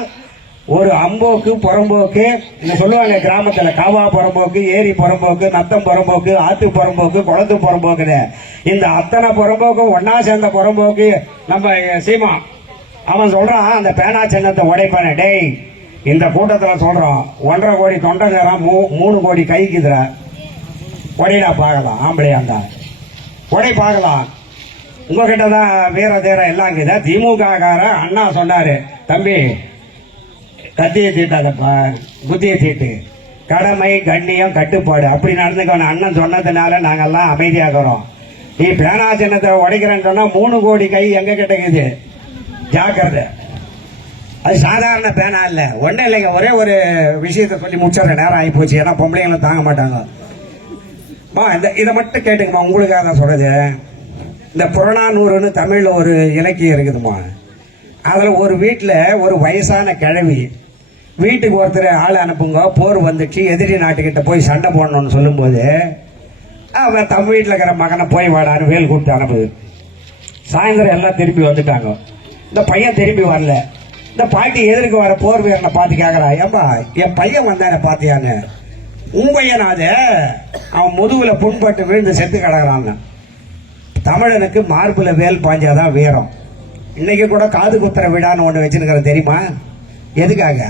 ஒரு அம்போக்கு புறம்போக்கு சொல்லுவாங்க கிராமத்துல, காவா புறம்போக்கு, ஏரி புறம்போக்கு, நத்தம் புறம்போக்கு, ஆத்து புறம்போக்கு, குளத்து புறம்போக்குன்னு இந்த அத்தனை புறம்போக்கும் ஒன்னா சேர்ந்த புறம்போக்கு நம்ம சீமா அவன் சொல்றான், அந்த பேனா சின்னத்தை உடைப்பான. டேய் இந்த கூட்டத்துல சொல்றோம் 1.5 கோடி தொண்டங்கிறான், 3 கோடி கைக்குதுற, உடையிடா பார்க்கலாம், ஆம்பளையாண்டா உடை பார்க்கலாம். உங்ககிட்ட தான் வீர தீர எல்லாம் இருக்குது. திமுக அண்ணா சொன்னாரு, தம்பி கத்தியை தீட்டாதப்பா, புத்தியை தீட்டு, கடமை கண்ணியம் கட்டுப்பாடு அப்படி நடந்துக்கணும். அண்ணன் சொன்னதுனால நாங்கெல்லாம் அமைதியாகிறோம். நீ பேனா சின்னத்தை உடைக்கிறேன்னு சொன்னா 3 கோடி கை எங்க கிட்டக்குது, ஜாக்கிரதை. அது சாதாரண பேனா இல்ல, ஒன்றும் இல்லைங்க. ஒரே ஒரு விஷயத்த சொல்லி முடிச்ச நேரம் ஆகி போச்சு, ஏன்னா பொம்பளைங்களும் தாங்க மாட்டாங்க. இதை மட்டும் கேட்டுங்கம்மா, உங்களுக்காக தான் சொல்றது. இந்த புறநானூறுன்னு தமிழ்ல ஒரு இலக்கியம் இருக்குதுமா. அதுல ஒரு வீட்டுல ஒரு வயசான கிழவி வீட்டுக்கு ஒருத்தர் ஆள் அனுப்புங்க, போர் வந்துச்சு, எதிரி நாட்டுக்கிட்ட போய் சண்டை போடணும்னு சொல்லும் போது அவன் தம் வீட்டில் இருக்கிற மகனை போய் வாடான்னு வேல் கூப்பிட்டு அனுப்புது. சாயந்தரம் எல்லாம் திருப்பி வந்துட்டாங்க. இந்த பையன் திருப்பி வரல. இந்த பாட்டி எதிர்க்கு வர போர் வீரனை பார்த்து கேட்கறா, ஏப்பா என் பையன் வந்தானே பாத்தியான்னு. உன் பையனாத, அவன் முதுகுல புண்பட்டு விழுந்து செத்து கிடக்குறான். தமிழனுக்கு மார்புல வேல் பாஞ்சாதான் வீரம். இன்னைக்கு கூட காது குத்துற விடான்னு ஒண்ணு வச்சிருக்கிற தெரியுமா? எதுக்காக?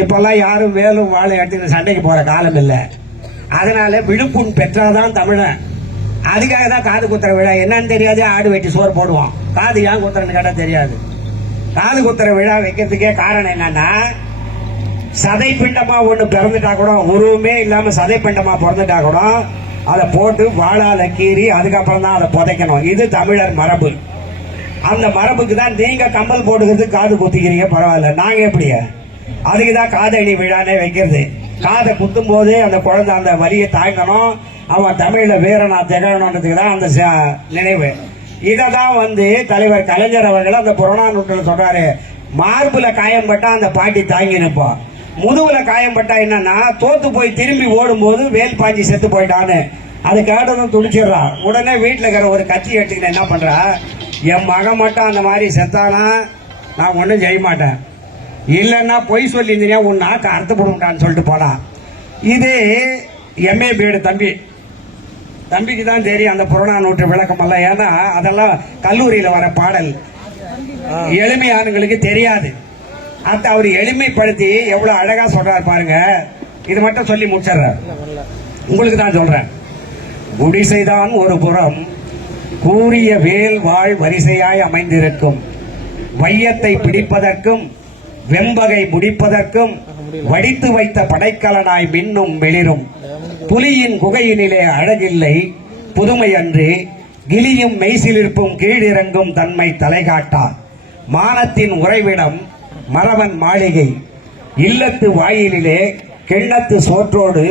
இப்பெல்லாம் யாரும் வேலும் வாழை எடுத்து சண்டைக்கு போற காலம் இல்லை. அதனால விழுப்புண் பெற்றாதான் தமிழன். அதுக்காக தான் காது குத்துற விழா. என்னன்னு தெரியாது, ஆடு வெட்டி சோறு போடுவோம். காது ஏன் குத்துறன்னு கேட்டா தெரியாது. காது குத்துற விழா வைக்கிறதுக்கே காரணம் என்னன்னா, சதை பிண்டமா ஒண்ணு பிறந்துட்டா கூட, உருவமே இல்லாம சதை பிண்டமா பிறந்துட்டா கூட அதை போட்டு வாழால கீறி அதுக்கப்புறம் தான் அதை புதைக்கணும். இது தமிழர் மரபு. அந்த மரபுக்கு தான் நீங்க கம்பல் போடுகிறது, காது குத்திக்கிறீங்க, பரவாயில்ல. நாங்க எப்படி? அதுக்குதான் காதணி விழானே வைக்கிறது. காதை குத்தும் போது அந்த குழந்தை அந்த வரியை தாங்கணும், அவன் தமிழ்ல வீரனா திகழணுன்றதுக்கு தான் அந்த நினைவு. இததான் தலைவர் கலைஞர் அவர்கள் அந்த புறநானூற்றில் சொல்றாரு, மார்புல காயம் பட்டா அந்த பாட்டி தாங்கி நிற்போம், முதுகுல காயம் பட்டா என்னன்னா தோத்து போய் திரும்பி ஓடும் போது வேல் பாஞ்சி செத்து போயிட்டான்னு. அது கேட்டதும் துடிச்சிடுறான். உடனே வீட்டுல இருக்கிற ஒரு கத்தி எடுத்துக்கிட்டு என்ன பண்றா, என் மகன் மட்டும் அந்த மாதிரி செத்தானா நான் ஒன்றும் செய்ய மாட்டேன், இல்லைன்னா பொய் சொல்லியிருந்தீங்க உன் நாக்கு அறுத்து போடுட்டான்னு சொல்லிட்டு போனான். இது எம்ஏ பிஎட் தம்பிக்கு தான் தெரியும் அந்த புறநானூற்று விளக்கம் எல்லாம். ஏன்னா அதெல்லாம் கல்லூரியில வர பாடல், எளிமையானங்களுக்கு தெரியாது. அத அவர் எளிமைப்படுத்தி எவ்வளவு அழகா சொல்றாரு பாருங்க. இது மட்டும் சொல்லி முடிச்சிடுறார், உங்களுக்கு தான் சொல்றேன். குடிசைதான் ஒரு புறம், கூறிய வேல் வாழ் வரிசையாய் அமைந்திருக்கும், வையத்தை பிடிப்பதற்கும் வெம்பகை முடிப்பதற்கும் வடித்து வைத்த படைக்கலனாய் மின்னும் வெளிரும், புலியின் குகையினிலே அழகில்லை புதுமை அன்று, கிளியும் மெய்சிலிருப்பும் கீழிறங்கும் தன்மை தலைகாட்டார், மானத்தின் உறைவிடம் மரவன் மாளிகை, இல்லத்து வாயிலிலே கிண்ணத்து சோற்றோடு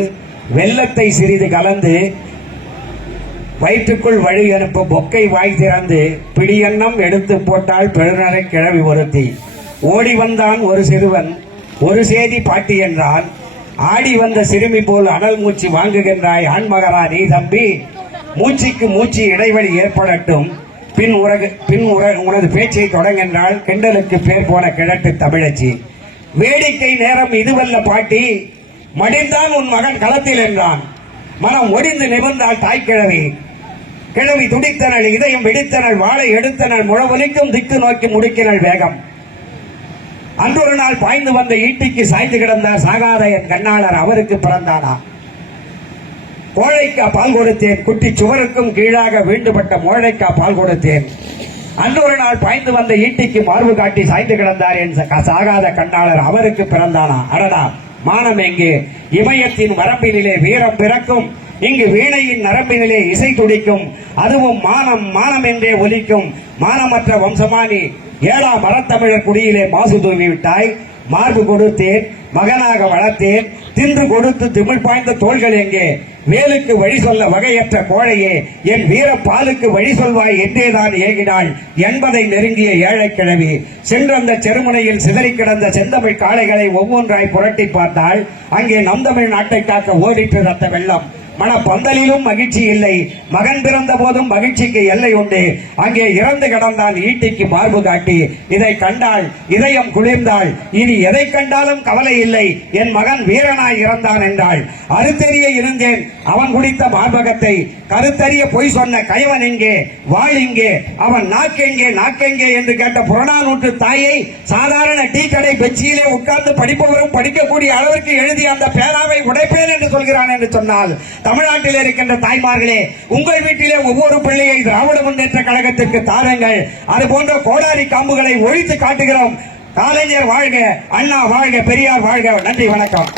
வெள்ளத்தை சிறிது கலந்து வயிற்றுக்குள் வழி அனுப்ப பொக்கை வாய் திறந்து பிடியன்னம் எடுத்து போட்டால் பெருநரை கிழவி ஒருத்தி, ஓடி வந்தான் ஒரு சிறுவன் ஒரு சேதி பாட்டி என்றான், ஆடி வந்த சிறுமி போல் அனல் மூச்சு வாங்குகின்றாய் ஆண்மகரா நீ தம்பி, மூச்சுக்கு மூச்சு இடைவெளி ஏற்படட்டும், உனது பேச்சை தொடங்கென்றால் கிண்டலுக்கு பேர் போன கிழட்டு தமிழச்சி. வேடிக்கை நேரம் இதுவல்ல பாட்டி, மடிந்தான் உன் மகன் களத்தில் என்றான். மனம் ஒடிந்து நிமிர்ந்தாள் தாய்க்கிழவி. கிழவி துடித்தனள், இதயம் வெடித்தனள், வாளை எடுத்தனள், முழவலிக்கும் திக்கு நோக்கி முடுக்கினள் வேகம். அன்றொரு நாள் பாய்ந்து வந்த ஈட்டிக்கு சாய்ந்து கிடந்தார் சாகாத என் கண்ணாளர், அவருக்கு பிறந்தானா. கோழைக்கா பால் கொடுத்தேன், குட்டி சுவருக்கும் கீழாக வீண்டுபட்ட மோழைக்கா பால் கொடுத்தேன். அன்றொரு நாள் பாய்ந்து வந்த ஈட்டிக்கு மார்பு காட்டி சாய்ந்து கிடந்தார் என் சாகாத கண்ணாளர், அவருக்கு பிறந்தானா. அடடா, மானம் எங்கே? இமயத்தின் வரம்பினிலே வீரம் பிறக்கும், இங்கு வீணையின் நரம்பினிலே இசை துடிக்கும், அதுவும் மானம் மானம் என்றே ஒலிக்கும். மானமற்ற வம்சமானி ஏழா மரத்தமிழர் குடியிலே மாசு தூவி விட்டாய். மார்பு கொடுத்தேன், மகனாக வளர்த்தேன், தின்று கொடுத்து திமிழ் பாய்ந்த தோள்கள் எங்கே? வேலுக்கு வழி சொல்ல வகையற்ற கோழையே, என் வீர பாலுக்கு வழி சொல்வாய் என்றேதான் ஏகினாள் என்பதை நெருங்கிய ஏழை கிழவி. சென்றந்த செருமுனையில் சிதறி கிடந்த செந்தமிழ் காளைகளை ஒவ்வொன்றாய் புரட்டி பார்த்தாள். அங்கே நம் தமிழ் நாட்டை காக்க ஓடிட்டு ரத்த வெள்ளம். மனப்பந்தலிலும் மகிழ்ச்சி இல்லை, மகன் பிறந்த போதும் மகிழ்ச்சிக்கு எல்லை உண்டு. அங்கே இறந்து கிடந்தான் ஈட்டிக்கு மார்பு காட்டி. இதை கண்டாள், இதயம் குளிர்ந்தாள். இனி எதை கண்டாலும் கவலை இல்லை, என் மகன் வீரனாய் இறந்தான் என்றாள். அறுத்தெறிய இருந்தேன் அவன் குடித்த மார்பகத்தை, கருத்தறிய பொய் சொன்ன கயவன் எங்கே? வாழ் இங்கே, அவன் நாக்கெங்கே நாக்கெங்கே என்று கேட்ட புறநானூற்று தாயை சாதாரண டீ கடை பெச்சியிலே உட்கார்ந்து படிப்பவரும் படிக்கக்கூடிய அளவிற்கு எழுதி அந்த பேனாவை உடைப்பேன் என்று சொல்கிறான் என்று சொன்னால், தமிழ்நாட்டில் இருக்கின்ற தாய்மார்களே, உங்கள் வீட்டிலே ஒவ்வொரு பிள்ளையை திராவிட முன்னேற்ற கழகத்திற்கு தாருங்கள். அது போன்ற கோடாரி காம்புகளை ஒழித்து காட்டுகிறோம். கலைஞர் வாழ்க, அண்ணா வாழ்க, பெரியார் வாழ்க. நன்றி, வணக்கம்.